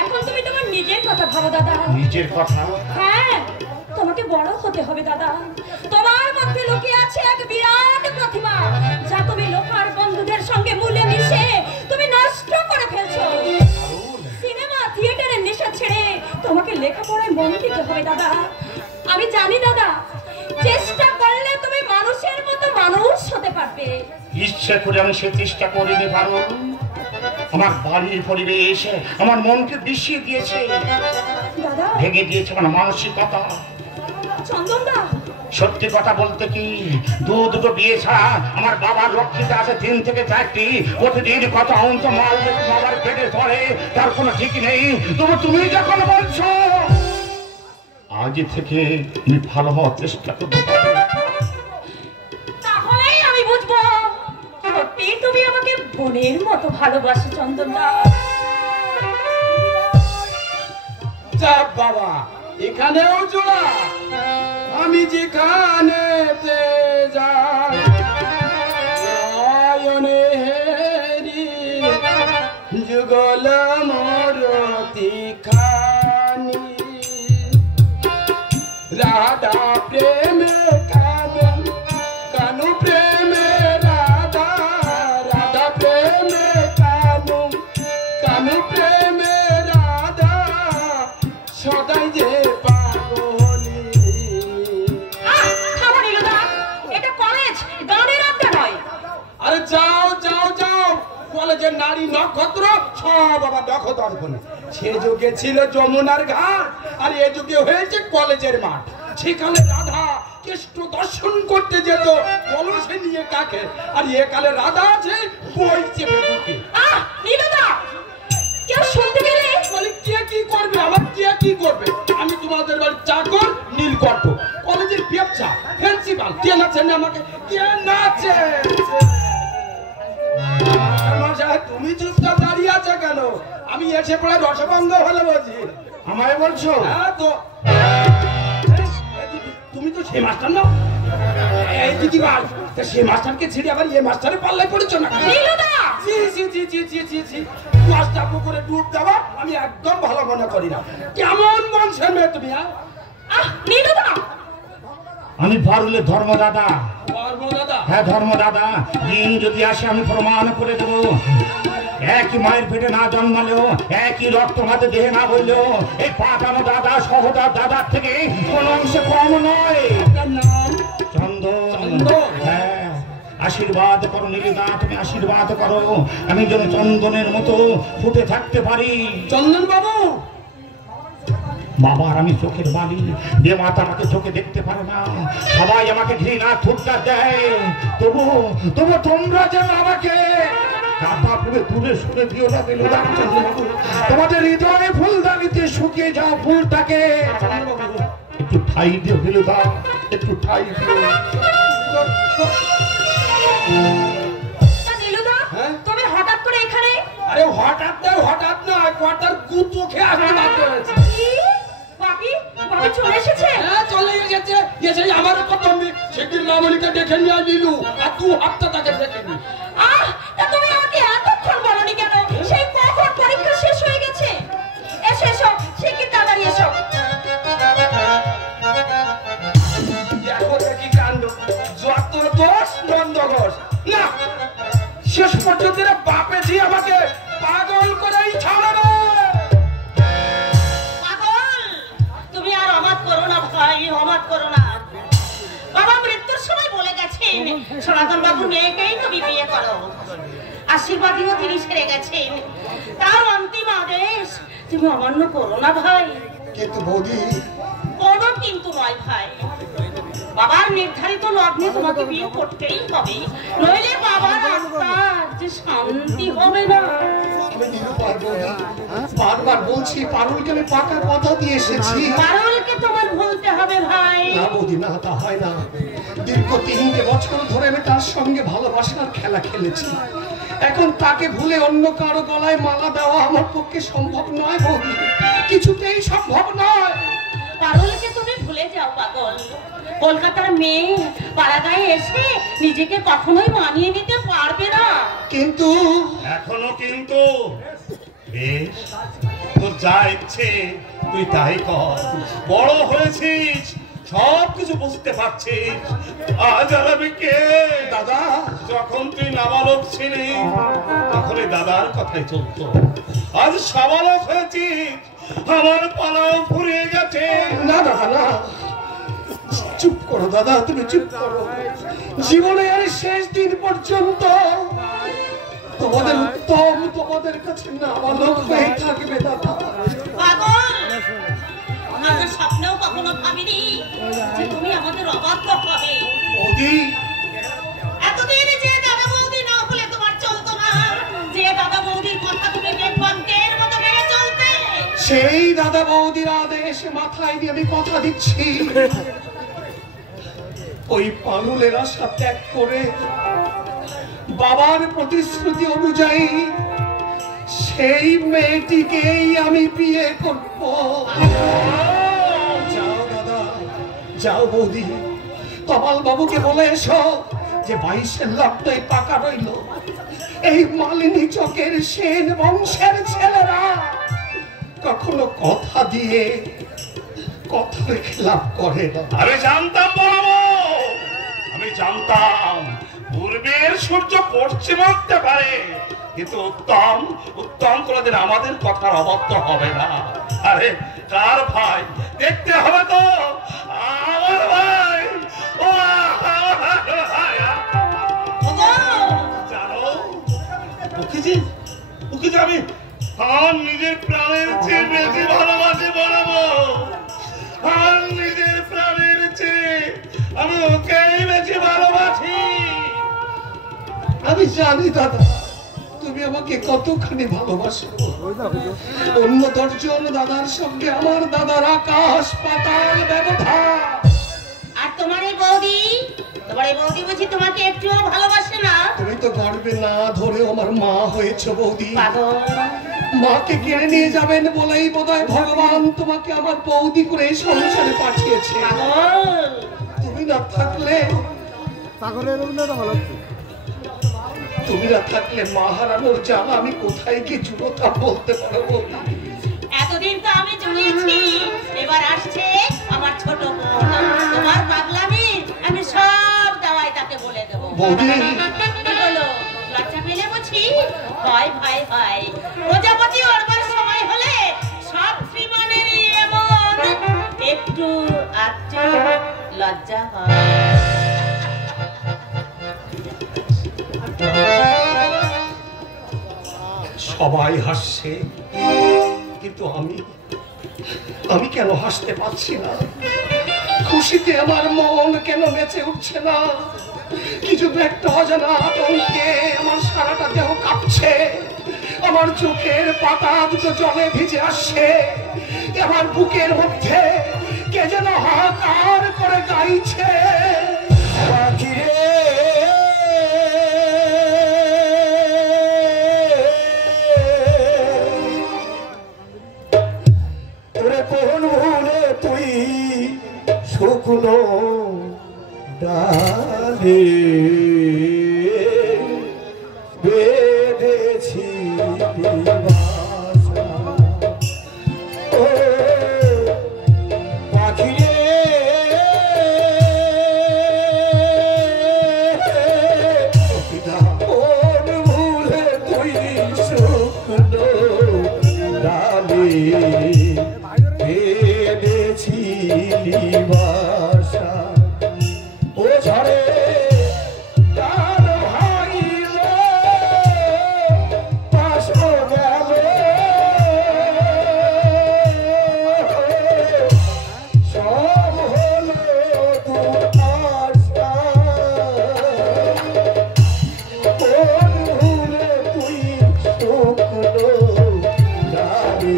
এখন তুমি তোমার নিজের কথা ভাবো দাদা। নিজের কথা? হ্যাঁ, তোমাকে বড় হতে হবে দাদা। তোমার মধ্যে লুকিয়ে আছে এক বিরাট প্রতিভা, যা তুমি লোকার বন্ধুদের সঙ্গে মিলে মিশে তুমি নষ্ট করে ফেলছো। সিনেমা থিয়েটারের নেশা ছেড়ে তোমাকে লেখাপড়ায় মন দিতে হবে দাদা। আমি জানি দাদা, চেষ্টা করলে তুমি মানুষের মতো মানুষ হতে পারবে। ইচ্ছে করে আমি সে চেষ্টা করিনি পারো। আমার বাড়ির পরিবেশ আমার মনকে বিষিয়ে দিয়েছে, ভেঙে দিয়েছে আমার মানসিকতা। চন্দনদা, সত্যি কথা বলতে কি, দুটো বিয়ে ছাড়া আমার বাবার লক্ষ্মীতে আছে 3 থেকে 4টি। প্রতিদিন কত অন্ত মাল বাবার পেটে ধরে তার কোনো ঠিক নেই। তবু তুমি যখন বলছো আজ থেকে আমি ভালো হওয়ার চেষ্টা করবো। তাহলেই আমি বুঝবো সত্যি তুমি আমাকে বোনের মতো ভালোবাসো চন্দনদা। যাক বাবা, এখানেও জোড়া। আমি যেখানে যাই নয়নে হেরি যুগল মরতি খানি রাধা প্রেমে কানু কানু প্রেমে রাধা রাধা প্রেমে কানু কানু প্রেমে রাধা সদাই যে পাগলি। খাবার এলো না, এটা কলেজ, গানের আড্ডা নয়। আরে যাও যাও যাও, কলেজের নারী নক্ষত্র সব আবার নক্ষত্র বলে। সে যুগে ছিল যমুনার ঘাট, আর এ যুগে হয়েছে কলেজের মাঠ। সেখানে রাধা কৃষ্ণ দর্শন করতে যেত কলসে নিয়ে কাকে, আর এ কালে রাধা আছে বই চেপে বুকে। নীলদা, কেউ শুনতে গেলে বলে কে কি করবে, আমার কে কি করবে? আমি তোমাদের বাড়ির চাকর নীলকণ্ঠ, কলেজের ব্যবসা প্রিন্সিপাল। কে নাচে না আমাকে, কে নাচে? তুমি চুপচাপ দাঁড়িয়ে আছো কেন? আমি এসে পড়ে রসভঙ্গ হলে বুঝি। আমায় বলছো? হ্যাঁ তো তুমি তো সেই মাস্টার না? এই দিদি ভাই, তা সেই মাস্টারকে ছেড়ে আবার এই মাস্টারে পাল্লায় পড়েছো না? জি জি জি জি জি জি জি, মাস্টার পুকুরে ডুব দেওয়া আমি একদম ভালো মনে করি না। কেমন বংশের মেয়ে তুমি? নীলদা, আমি পারলে ধর্মদাদা। ধর্মদাদা? হ্যাঁ ধর্মদাদা, দিন যদি আসে আমি প্রমাণ করে দেবো। একই মায়ের পেটে না জন্মালেও, একই রক্ত হাতে দেহে না বললেও, এই পাঠানো দাদা সহদার দাদার থেকে কোন অংশে কম নয়। চন্দন। হ্যাঁ, আশীর্বাদ করো নীলিদা, তুমি আশীর্বাদ করো আমি যেন চন্দনের মতো ফুটে থাকতে পারি। চন্দন বাবু, বাবার আমি চোখের বালি, যে মাতা আমাকে চোখে দেখতে পারে না, সবাই আমাকে ঘৃণা থুটটা দেয়, তবু তবু তোমরা যেন আমাকে দূরে সরে দিও না নীলিদা। তোমাদের হৃদয়ে ফুলদানিতে শুকিয়ে যাও ফুলটাকে একটু ঠাই দিও নীলিদা, একটু ঠাই দিও। নীলদা, হ্যাঁ? তুমি হঠাৎ করে এখানে? আরে হঠাৎ না, হঠাৎ না, কটার গু চোখে আসতে বাধ্য হয়েছে। বাকি বাবা চলে এসেছে? হ্যাঁ চলে এসেছে। এসে আমার প্রথম সেদিন মামনিকে দেখে নিয়ে নিলু, আর দু হাতটা তাকে দেখে নি। তা তুমি আমাকে এতক্ষণ বলনি কেন? সেই কখন পরীক্ষা শেষ হয়ে গেছে। এসো এসো, সে কি তাড়াতাড়ি এসো। দেখো দেখি কাণ্ড, যত দোষ নন্দ ঘোষ। না, শেষ পর্যন্ত বাপে জি আমাকে পাগল করেই ছাড়াবে। পাগল, তুমি আর অবাক করো না ভাই, অবাক করো না। বাবা মৃত্যুর সময় বলে গেছেন সনাতন বাবু মেয়েকেই তুমি বিয়ে করো। আশীর্বাদীও তিনি সেরে গেছেন, তার অন্তিম আদেশ তুমি অমান্য করো না ভাই। কিন্তু বৌদি, কোনো কিন্তু নয় ভাই, বাবার নির্ধারিত লগ্নে তোমাকে বিয়ে করতেই হবে, নইলে বাবার আত্মার যে শান্তি হবে না। আমি নিরুপায় বৌদি, বারবার বলছি পারুলকে আমি পাকা কথা দিয়ে এসেছি। পারুলকে তোমার ভুলতে হবে ভাই। না বৌদি, না, তা হয় না। দীর্ঘ 3 বছর ধরে আমি তার সঙ্গে ভালোবাসার খেলা খেলেছি। এখন তাকে ভুলে অন্য কারো গলায় মালা দেওয়া আমার পক্ষে সম্ভব নয় বৌদি, কিছুতেই সম্ভব নয়। পারুলকে তুমি ভুলে যাও পাগল। কলকাতার মেয়ে পাড়াগাঁয়ে এসে নিজেকে কখনোই মানিয়ে নিতে পারবে না। কিন্তু এখনো কিন্তু বেশ, তোর যা ইচ্ছে তুই তাই কর। বড় হয়েছিস, সব কিছু বুঝতে পারছিস। আজ আর আমি কে? দাদা, যখন তুই নাবালক ছিলি তখন এই দাদার কথাই চলতো। আজ সাবালক হয়েছিস, আমার পালাও ফুরিয়ে গেছে। না দাদা না, চুপ করো দাদা, তুমি চুপ করো। জীবনের শেষ দিন পর্যন্ত তোমাদের উত্তম তোমাদের কাছে নাবালক হয়ে থাকবে দাদা। পাগল, আমরা স্বপ্নেও কখনো ভাবিনি যে তুমি আমাদের অবাধ্য হবে। বৌদি, এতদিন যে দাদা বৌদি না হলে তোমার চলতো না, যে দাদা বৌদির কথা তুমি বেদবন্তের মতো মেনে চলতে, সেই দাদা বৌদির আদেশ মাথায় দিয়ে আমি কথা দিচ্ছি, ওই পাগলের আশা ত্যাগ করে বাবার প্রতিশ্রুতি অনুযায়ী সেই মেয়েটিকেই আমি বিয়ে করব। যাও দাদা, যাও বৌদি, কপাল বাবুকে বলে এসো যে 22-এর লগ্নই পাকা রইল। এই মালিনী চকের সেন বংশের ছেলেরা কখনো কথা দিয়ে কথার খেলাপ করে না। আমি জানতাম বলবো, আমি জানতাম পূর্বের সূর্য পশ্চিমে উঠতে পারে, কিন্তু উত্তম উত্তম কোনদিন আমাদের কথার অবাধ্য হবে না। আরে কার ভাই দেখতে হবে তো, আমার ভাই। ও আমার ভাই। জানো ওকে যে আমি আমার নিজের প্রাণের চেয়ে বেশি ভালোবাসি বলবো, আর নিজের প্রাণের চেয়ে আমি ওকেই বেশি ভালোবাসি। আমি জানি দাদা তুমি আমাকে কতখানি ভালোবাসো। অন্য 10 জন দাদার সঙ্গে আমার দাদার আকাশ পাতাল ব্যবধান। আর তোমার এই বৌদি বুঝি তোমাকে একটুও ভালোবাসে না? তুমি তো গর্বে না ধরেও আমার মা হয়েছো বৌদি। পাগল, মাকে কেড়ে নিয়ে যাবেন বলেই বোধহয় ভগবান তোমাকে আমার বৌদি করে এই সংসারে পাঠিয়েছে। পাগল, তুমি না থাকলে তুমি না থাকলে মা হারানোর জ্বালা আমি কোথায় গিয়ে জুড়োতা বলতে পারবো। এতদিন তো আমি জুড়িয়েছি, এবার আসছে আমার ছোট বোন। তোমার পাগলামি আমি সব দাওয়াই তাকে বলে দেবো। বৌদি কি হলো, লজ্জা পেলে বুঝি? ভয় ভয় ভয়, প্রজাপতি ওরবার সময় হলে সব শ্রীমানেরই এমন একটু আধটু লজ্জা হয়। সবাই হাসছে, কিন্তু আমি কেন হাসতে পারছি না? খুশিতে আমার মন কেন নেচে উঠছে না? কিছু একটা অজানা আতঙ্কে আমার সারাটা দেহ কাঁপছে। আমার চোখের পাতা দুটো জলে ভিজে আসছে। আমার বুকের মধ্যে কে যেন হাহাকার করে গাইছে, কোন ভুলে তুই শুকনো ডালে বেঁধেছি বাসা। ও পাখি কোন ভুলে তুই শুকনো ডালে বাসা। ও ঝড়ে গান ভাঙিল পাশো গেল, সব হলো দুর্দশা। কোন ভুলে তুই শুকনো ডালে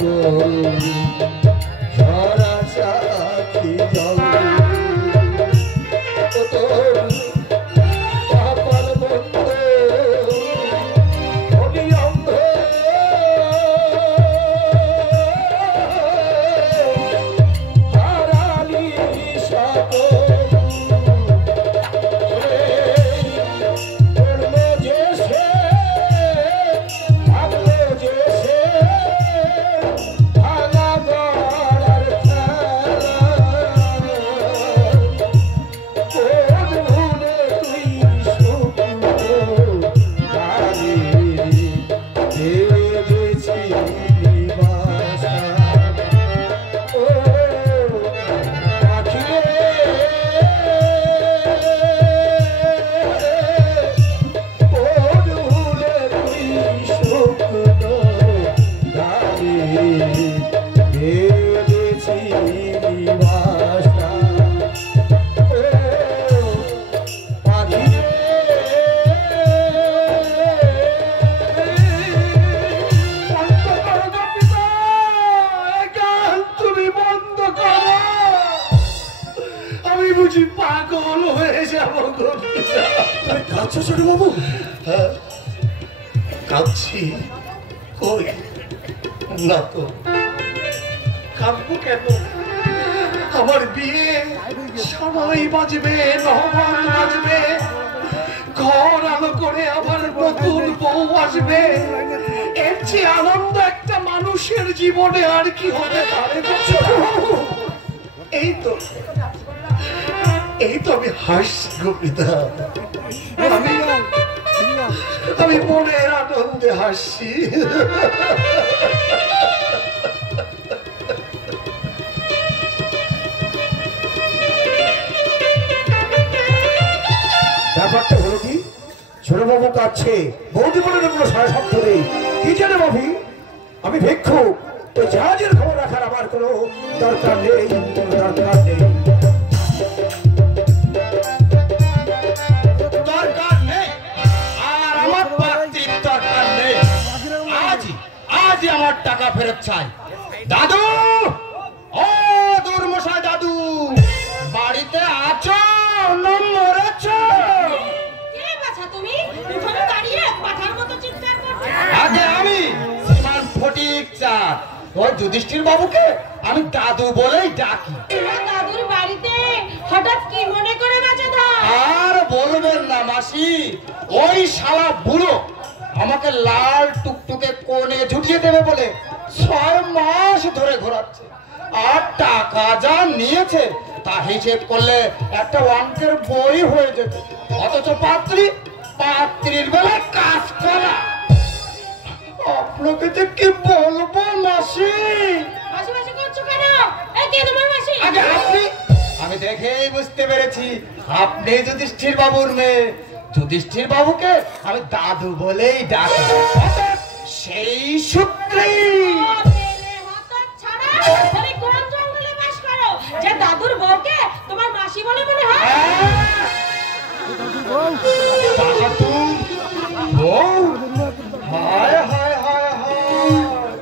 Oh ছোট বাবু? হ্যাঁ কাঁদছি। কই না তো, কাঁদবো কেন? আমার বিয়ে সবাই বাজবে, নহবত বাজবে, ঘর আলো করে আমার নতুন বউ আসবে। এর চেয়ে আনন্দ একটা মানুষের জীবনে আর কি হতে পারে? এই তো আমি হাসছি গোপিতা, আমি মনের আনন্দে হাসছি। ব্যাপারটা হলো কি, ছোট বাবু কাছে বৌদি বলে দেখলো সাড়ে সপ্ত নেই। কি জানে বাবি, আমি ভিক্ষুক, তো জাহাজের খবর রাখার আমার কোনো দরকার নেই, দরকার নেই। দরকার নেই আর আমার পাত্রীর দরকার নেই। আজই আমার টাকা ফেরত চাই। দাদু, ও দুর্মশাই দাদু, বাড়িতে আছো না মরেছো? কে বাছা তুমি? উঠোনে দাঁড়িয়ে পাঠার মতো চিৎকার করছো। আগে আমি শ্রীমান ফটিক চাঁদ, ওই যুধিষ্ঠির বাবুকে আমি দাদু বলেই ডাকি। তোমার দাদুর বাড়িতে হঠাৎ কি মনে করে বাঁচা দা? আর বলবেন না মাসি, ওই শালা বুড়ো আমাকে লাল টুকটুকে কোণে ঝুটিয়ে দেবে বলে 6 মাস ধরে ঘোরাচ্ছে। আর টাকা যা নিয়েছে তা হিসেব করলে একটা অঙ্কের বই হয়ে যেত। অথচ পাত্রীর বেলায় কাজ করা। আপনাকে যে কি বলবো মাসি। মাসি মাসি করছো কেন? এ কে তোমার মাসি? আগে আপনি, আমি দেখেই বুঝতে পেরেছি আপনি যুধিষ্ঠির বাবুর মেয়ে। যুধিষ্ঠির বাবুকে আমি দাদু বলেই ডাকি। সেই সূত্রেই তুমি কোন জঙ্গলে বাস করো যে দাদুর বউকে তোমার মাসি বলে মনে হয়? দাদু বউ, হায় হায় হায় হায়,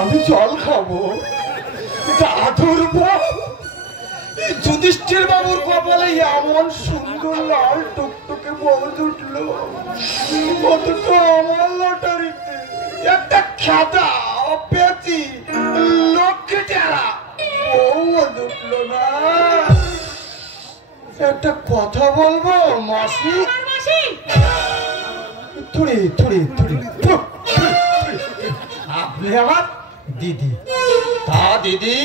আমি জল খাবো। দাদুর বউ, যুধিষ্ঠির বাবুর কপালে এমন সুন্দর লাল টুকটুকে বউ জুটলো, অথচ আমার লটারিতে একটা খেদা পেয়েছি লক্ষ্মী টেরা বউ জুটলো না। একটা কথা বলবো মাসি? তোমার মাসি থুড়ি আপনি আমার দিদি। তা দিদি,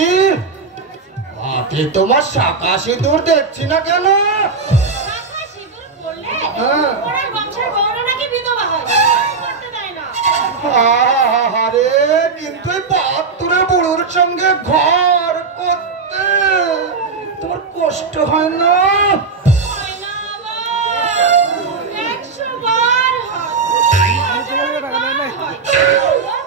হাতে তোমার শাঁখা সিঁদুর দেখছি না কেন? শাঁখা সিঁদুর পরলে হ্যাঁ। ওরা বংশের বউরা নাকি বিধবা হয়, করতে দেয় না। আরে কিন্তু এই বাহাত্তরে বুড়োর সঙ্গে ঘর করতে তোমার কষ্ট হয় না? হয় না আবার, 100 বার হয়। 1000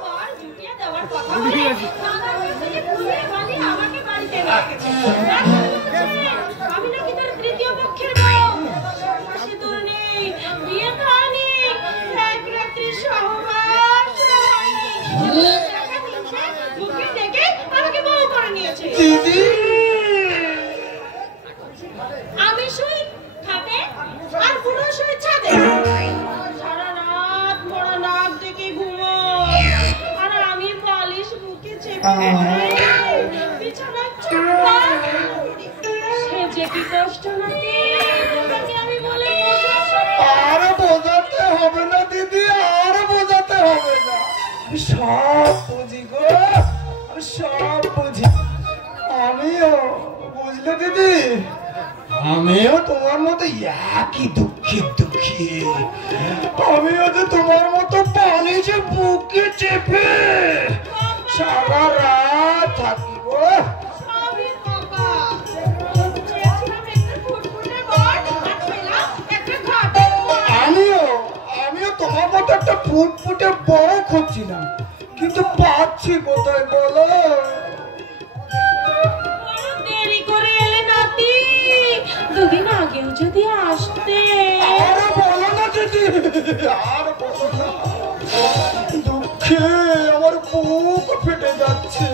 বার জুটিয়ে দেওয়ার কথা বলে দাদার কাছ থেকে খুলে বালি আমাকে বাড়িতে নিয়ে গেছে। আমি নাকি তার তৃতীয় পক্ষের বউ। শাঁখা সিঁদুর নেই, বিয়ে থা নেই, এক রাত্রি সহবাস হয়নি। টাকা দিয়েছে, মুখে দেখে আমাকে বউ করে নিয়েছে। দিদি, আমি শুই খাটে আর পুরো শুই ছাদে। সারা রাত বড় নাক ডেকে ঘুমোয় আর আমি বালিশ বুকে চেপে বিছানায় চাপা। সে যে কি কষ্ট নাকি তোমাকে আমি বলে আর বোঝাতে হবে না দিদি, আর বোঝাতে হবে না। আমি সব বুঝি গো, আমি সব বুঝি। আমিও, বুঝলে দিদি, আমিও তোমার মতো একই দুঃখী। আমিও তো তোমার মতো পানি যে বুকে চেপে সারা রাত থাকি গো। সবই বাবা। চেয়েছিলাম একটা ফুটফুটে বর আর পেলাম একটা ঘাটের বর। আমিও তোমার মতো একটা ফুটফুটে বউ খুঁজছিলাম, কিন্তু পাচ্ছি কোথায় বলো? বড় দেরি করে এলে নাতি, দুদিন আগেও যদি আসতে। আর বলো না দিদি, আর বলো না। দুঃখে আমার বুক ফেটে যাচ্ছে।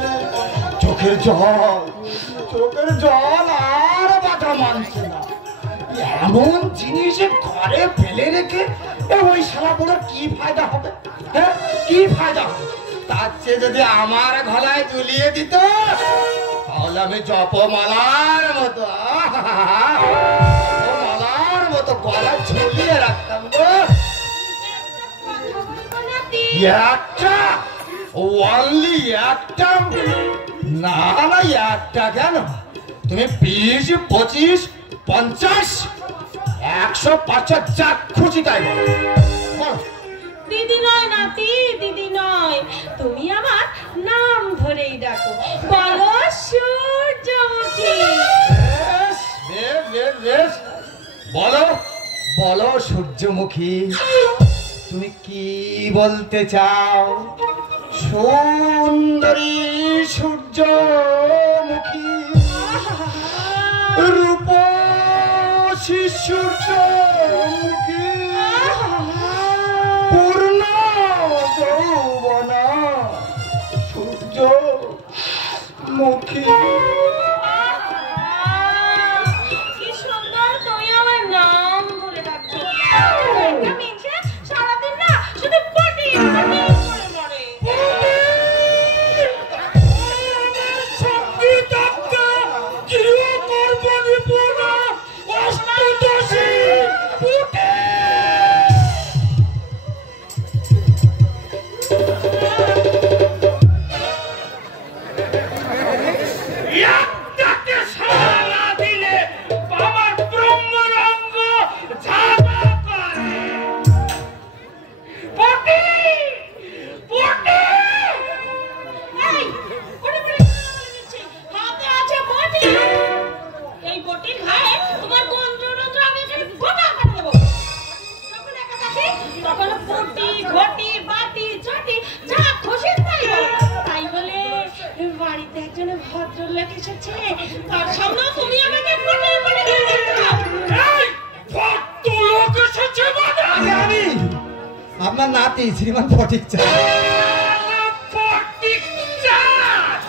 চোখের জল আর বাধা মানছে না। এমন জিনিস ঘরে ফেলে রেখে ওই শালা বড় কি ফায়দা হবে? হ্যাঁ, কি ফায়দা হবে? তার চেয়ে যদি আমার গলায় ঝুলিয়ে দিত তাহলে আমি জপমালার মতো জপমালার মতো গলা ঝুলিয়ে রাখতাম গো। একটা ওনলি একটা না না একটা কেন, তুমি 20, 25, 50, 105 যা খুশি তাই বলো। দিদি নয় নাতি, দিদি নয়, তুমি আমার নাম ধরেই ডাকো, বলো সূর্যমুখী। বেশ বেশ বেশ, বলো বলো সূর্যমুখী, তুমি কি বলতে চাও? সুন্দরী সূর্যমুখী, রূপসী সূর্যমুখী, পূর্ণ যৌবনা সূর্যমুখী। কি সুন্দর তুমি আমার নাম ধরে ডাকছো। সারাদিন না শুধু পটি পটি করে মরে। ভদ্রলোক এসেছে, তার সামনে তুমি আমাকে পটি পটি করে দিচ্ছো। এই ভদ্রলোক এসেছে মানে আমি আপনার নাতি শ্রীমান ফটিক চাই। ফটিক চাঁদ,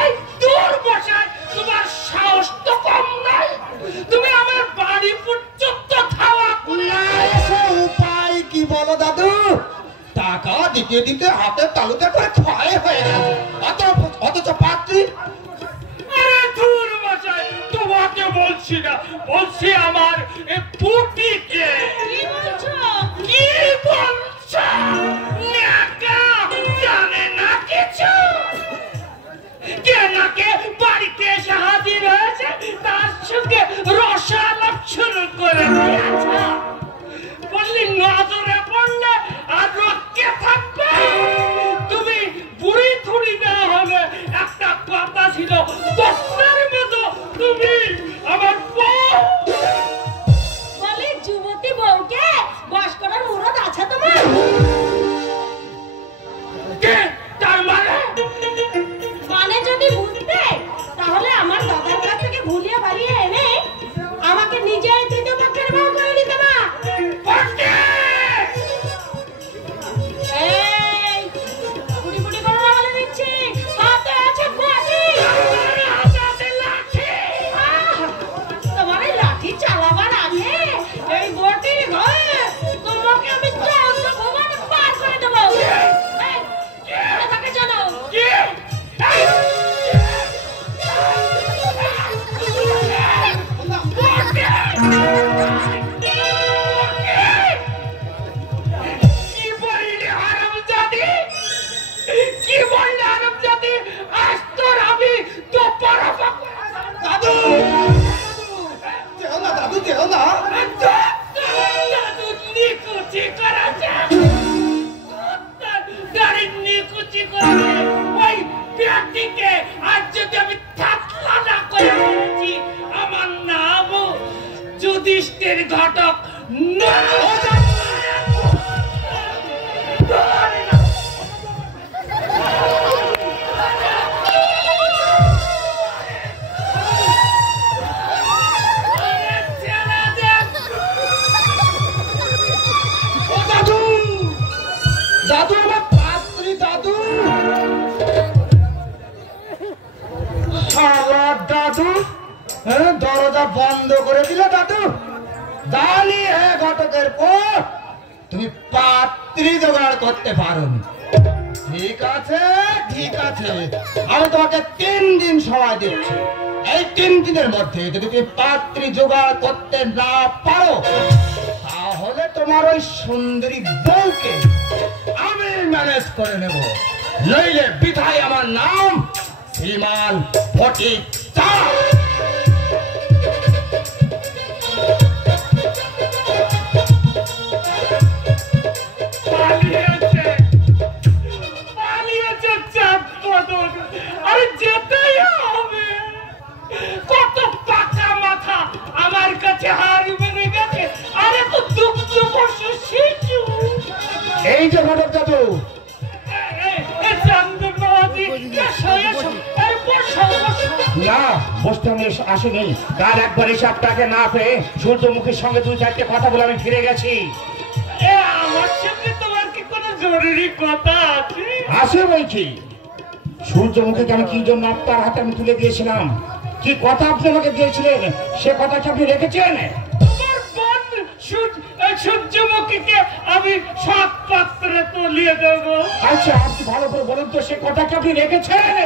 এই দূর বসায় তোমার সাহস তো কম নাই, তুমি আমার বাড়ি পর্যন্ত ধাওয়া করলে। উপায় কি বলো দাদু? টাকা দিতে দিতে হাতের তালুতে করে ক্ষয় হয়ে গেছে, অথচ পাত্রী। আরে দূর বসায়, তোমাকে বলছি না, বলছি আমার এই পুটিকে। কি বলছো? কি বলছো? নাকা জানে না কিছু, কেনাকে বাড়িতে এসে হাজির হয়েছে, তার সঙ্গে রসালাপ শুরু করে দিয়েছে। বললি নজরে পড়লে আর রক্ষে থাকবে। তুমি বুড়ি থুড়ি না হলে একটা কথা ছিল, দশের মতো তুমি আমার বউ। বলে যুবতী বউকে বস করার মুরত আছে তোমার? জানি হে ঘটকের পর তুমি পাত্রী জোগাড় করতে পারো। ঠিক আছে ঠিক আছে, আমি তোমাকে 3 দিন সময় দিচ্ছি। এই 3 দিনের মধ্যে যদি তুমি পাত্রী জোগাড় করতে না পারো তাহলে তোমার ওই সুন্দরী বউকে আমি ম্যানেজ করে নেব, নইলে বিধায় আমার নাম শ্রীমান ফটিক চাঁদ। আরে যেতেই হবে, কত পাকা মাথা আমার কাছে হার মেনে গেছে। আরে তো দুঃখ বসে শিশু। এই যে ঘটক দাদু, না বসতে আমি আসিনি। কাল একবার হিসাবটাকে না পেয়ে সূর্যমুখীর সঙ্গে 2-4টে কথা বলে আমি ফিরে গেছি। আমার সঙ্গে তোমার কি কোনো জরুরি কথা আছে? আছে বলছি। সূর্যমুখীকে আমি কি জন্য আপনার হাতে আমি তুলে দিয়েছিলাম, কি কথা আপনি আমাকে দিয়েছিলেন, সে কথা কি আপনি রেখেছেন? সূর্যমুখীকে আমি 7 পাত্রে তুলিয়ে দেব। আচ্ছা আপনি ভালো করে বলুন তো, সে কথা কি আপনি রেখেছেন?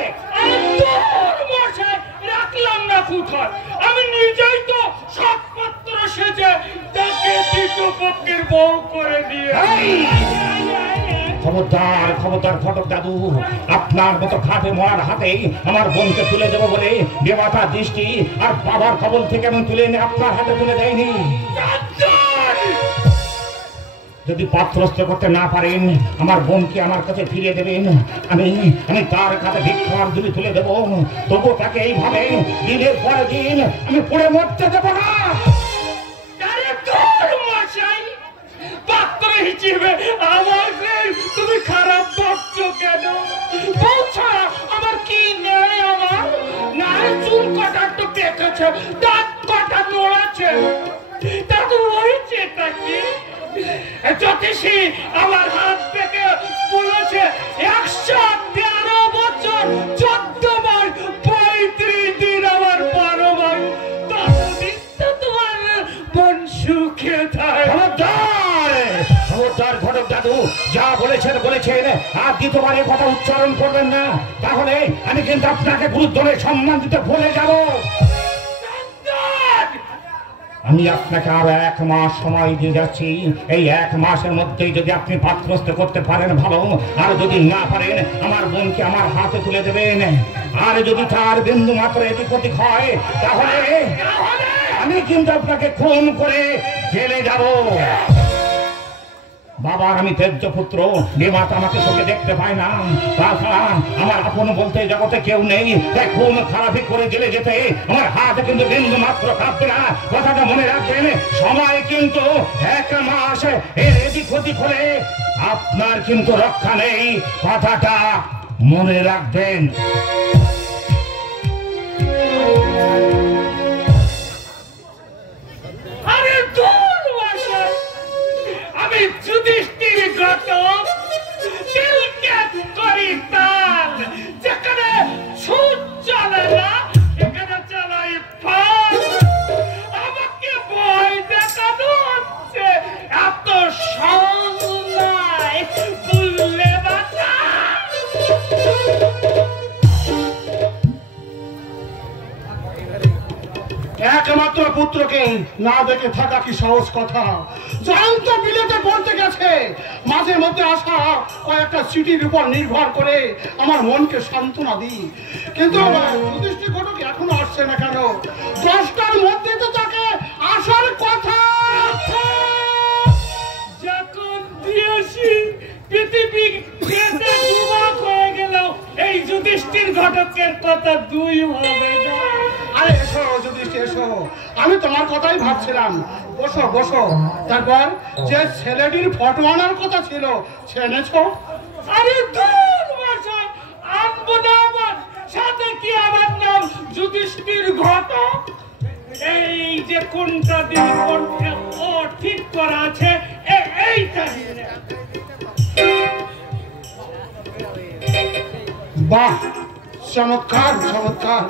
রাখলাম না কোথায়, আমি নিজেই তো 7 পাত্র সেজে তাকে দ্বিতীয় পক্ষের বউ করে দিয়ে। খবরদার খবরদার ফটক দাদু, আপনার মতো খাটে মরার হাতেই আমার বোনকে তুলে দেবো বলে দেবতা দৃষ্টি আর বাবার কবল থেকে আমি তুলে এনে আপনার হাতে তুলে দেয়নি। যদি পাত্রস্থ করতে না পারেন আমার বোনকে আমার কাছে ফিরিয়ে দেবেন, আমি তার কাছে ভিক্ষার দুলি তুলে দেবো, তবু তাকে এইভাবে দিনের পরে দিন আমি পড়ে মরতে দেবো না। পাত্র হিসেবে আমাকে তুমি খারাপ ভাবছো কেন? বউ ছাড়া আমার কি নেই? আমার না চুল কাটা তো পেকেছে, দাঁত কাটা নড়াচ্ছে, তা তো হয়েছে নাকি? জ্যোতিষী আমার হাত থেকে বলেছে 113 বছর 14 মাস 35 দিন আমার 12 মাস, ততদিন তো তোমার বোন সুখে থাকে। ঘটক দাদু যা বলেছেন আর দ্বিতীয়বার কথা উচ্চারণ করবেন না, তাহলে আমি কিন্তু আপনাকে গুরুত্বে সম্মান দিতে ভুলে যাব। আমি আপনাকে আরো 1 মাস সময় দিয়ে যাচ্ছি। এই 1 মাসের মধ্যেই যদি আপনি পাত্রস্থ করতে পারেন ভালো, আর যদি না পারেন আমার বোনকে আমার হাতে তুলে দেবেন। আর যদি তার বিন্দু মাত্র এদিক ওদিক হয় তাহলে আমি কিন্তু আপনাকে খুন করে জেলে যাব। বাবার আমি তেজ্য পুত্র, নিমাতা আমাকে চোখে দেখতে পায় না, তাছাড়া আমার আপন বলতে জগতে কেউ নেই, তাই খুন খারাপি করে জেলে যেতে আমার হাতে কিন্তু বিন্দু মাত্র কাঁপবে না। কথাটা মনে রাখবেন, সময় কিন্তু 1 মাস, এর এদিক ওদিক হলে আপনার কিন্তু রক্ষা নেই, কথাটা মনে রাখবেন। আমি যুধিষ্ঠির ঘটক, তিলকেত করি তাল, যেখানে সুদ চলে না সেখানে চালাই ফাল। আমাকে ভয় দেখানো হচ্ছে, এত সহজ নয় বুঝলে বাচ্চা। একমাত্র পুত্রকে না দেখে থাকা কি সহজ কথা? জয়ন্ত বিলেতে পড়তে গেছে, মাঝে মধ্যে আসা কয়েকটা চিঠির উপর নির্ভর করে আমার মনকে সান্ত্বনা দিই, কিন্তু যুধিষ্ঠির ঘটক এখনো আসছে না কেন? 10টার মধ্যে তো তাকে আসার কথা। যখন দিয়েছি পৃথিবী খেতে দুভাগ হয়ে গেল, এই যুধিষ্ঠির ঘটকের কথা 2 হবে না। আরে এসো যুধিষ্ঠির এসো, আমি তোমার কথাই ভাবছিলাম। বসো বসো। তারপর যে ছেলেটির ফটো আনার কথা ছিল সে এনেছো? আরে দূর মশাই, আনবো না, আমার সাথে কি আমার নাম যুধিষ্ঠির ঘটক? এই যে কোনটা দিন কোনটা ও ঠিক করা আছে, এইটা বাহ, চমৎকার চমৎকার।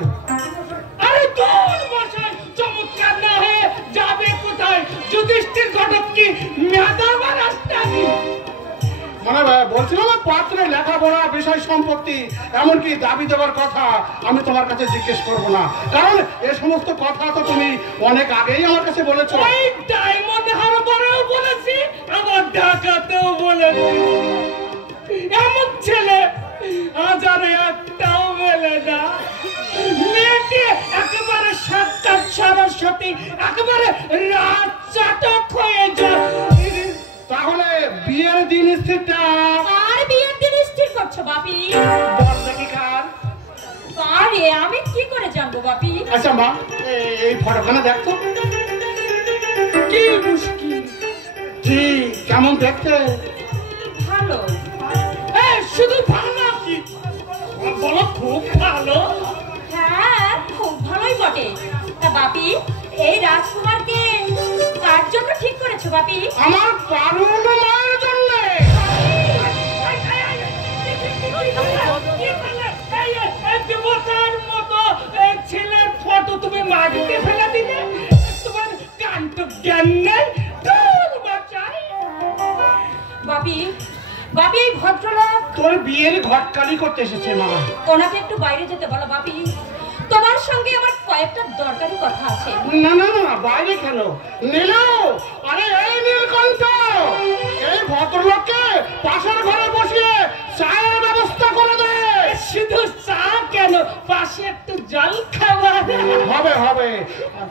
আরে দূর মশাই, চমৎকার না হয়ে যাবে কোথায়? যুধিষ্ঠির ঘটক কি মেধাবা রাস্তা মানে বলছিলাম পাত্রে লেখাপড়া বিষয় সম্পত্তি এমনকি দাবি দেওয়ার কথা আমি তোমার কাছে জিজ্ঞেস করবো না, কারণ এ সমস্ত কথা তো তুমি অনেক আগেই আমার কাছে বলেছো। ওই ডায়মন্ড হারবারেও বলেছি, আবার ঢাকাতেও বলেছি। এমন ছেলে হাজারে একটাও মেলে না। মেয়েটি একেবারে সাক্ষাৎ সরস্বতী, একেবারে রাত চাটক হয়ে যায়। তাহলে বিয়ের দিন স্থিরটা? আর বিয়ের দিন স্থির করছো বাপি? বলতে কি কার? আরে আমি কি করে জানবো বাপি? আচ্ছা মা, এই ফটোখানে দেখতো কি মুশকিল। ঠিক কেমন দেখতে? ভালো। শুধু ভালো কি বলো? খুব ভালো। হ্যাঁ খুব ভালোই বটে। তা বাপি এই রাজকুমারকে কার জন্য ঠিক করেছো বাপি? আমার পারুল মায়ের জন্য। দেবতার মতো ছেলের ফটো তুমি মাটিতে ফেলে দিলে, তোমার জ্ঞান তো জ্ঞান নেই। বাপি বাপি এই ভদ্রলোক তোর বিয়ের ঘটকালি করতে এসেছে মা। ওনাকে একটু বাইরে যেতে বলো বাপি, তোমার সঙ্গে আমার কয়েকটা দরকারি কথা আছে। না না না, বাইরে কেন? নীলু, আরে এই নীলকণ্ঠ, এই ভদ্রলোককে পাশের ঘরে বসিয়ে চায়ের ব্যবস্থা করে দে। শুধু চা কেন, পাশে একটু জল খাবার হবে হবে।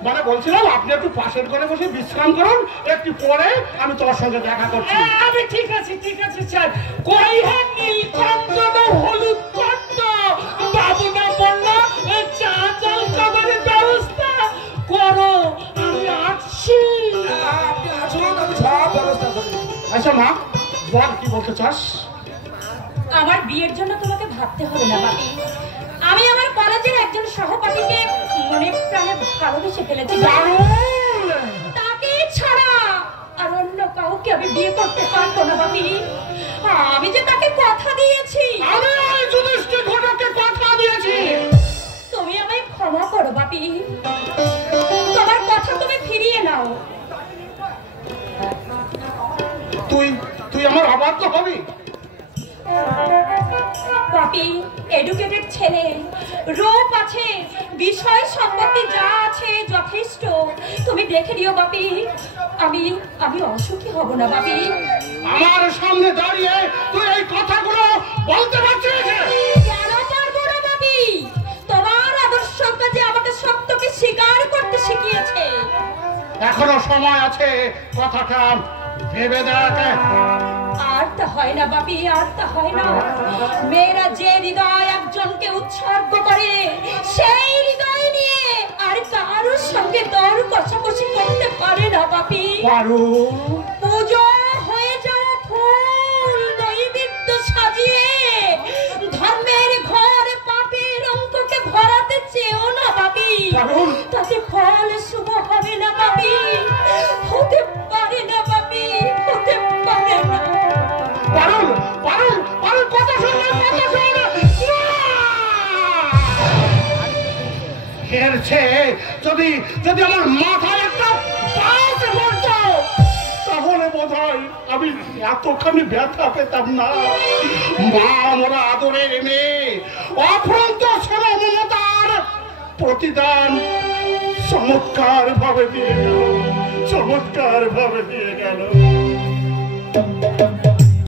মানে বলছিলাম আপনি একটু পাশের ঘরে বসে বিশ্রাম করুন, একটু পরে আমি তোমার সঙ্গে দেখা করছি। আমি ঠিক আছে স্যার। কই হ্যাঁ নীলকণ্ঠ না হলুদ কণ্ঠ? বাবু না বললো চা জল খাবারের ব্যবস্থা করো, আমি আসছি। আপনি আসুন, আমি সব ব্যবস্থা করে দেব। আচ্ছা মা, বল কি বলতে চাস? আমার বিয়ের জন্য তোমাকে ভাবতে হবে না বাপি। আমি আমার কলেজের একজন সহপাঠীকে মনে প্রাণে ভালোবেসে ফেলেছি। তাকে ছাড়া আর অন্য কাউকে আমি বিয়ে করতে পারবো না বাপি। আমি যে তাকে কথা দিয়েছি। আমি ওই যুধিষ্ঠির ঘটককে কথা দিয়েছি। তুমি আমায় ক্ষমা করো বাপি, তোমার কথা তুমি ফিরিয়ে নাও। তুই আমার অবাধ্য হবি? বাপি এডুকেটেড ছেলে, রূপ আছে, বিষয় সম্পত্তি যা আছে যথেষ্ট। তুমি দেখে নিও বাপি, আমি অসুখী হব না বাপি। আমার সামনে দাঁড়িয়ে তুই এই কথাগুলো বলতে পারছিস? কেন পারবো না বাপি? তোমার আদর্শটা যে আমাকে সত্যকে স্বীকার করতে শিখিয়েছে। এখনো সময় আছে, কথাটা ভেবে দেখ। আর তা হয় না বাপি, আর তা হয় না। মেয়েরা যে হৃদয় একজনকে উৎসর্গ করে, সেই হৃদয় নিয়ে আর কারোর সঙ্গে দর কষাকষি করতে পারে না বাপি। পুজো হয়ে যাওয়া ফুল নৈবেদ্য সাজিয়ে ধর্মের ঘর পাপের অঙ্ককে ভরাতে চেয়েও না বাপি। তাতে ফল শুভ হবে না বাপি, হতে পারে না বাপি, হতে পারে না। পারুল, পারুল, পারুল, কথা শোন, কথা শোন। হেরছে যদি আমার মাথায় একটা বাস পড়তো, তাহলে বোধহয় আমি এতখানি ব্যথা পেতাম না। মা মোরা আদরের মেয়ে, অফ্রান্ত সেবা মমতার প্রতিদান চমৎকার ভাবে দিয়ে গেল, চমৎকার ভাবে দিয়ে গেল।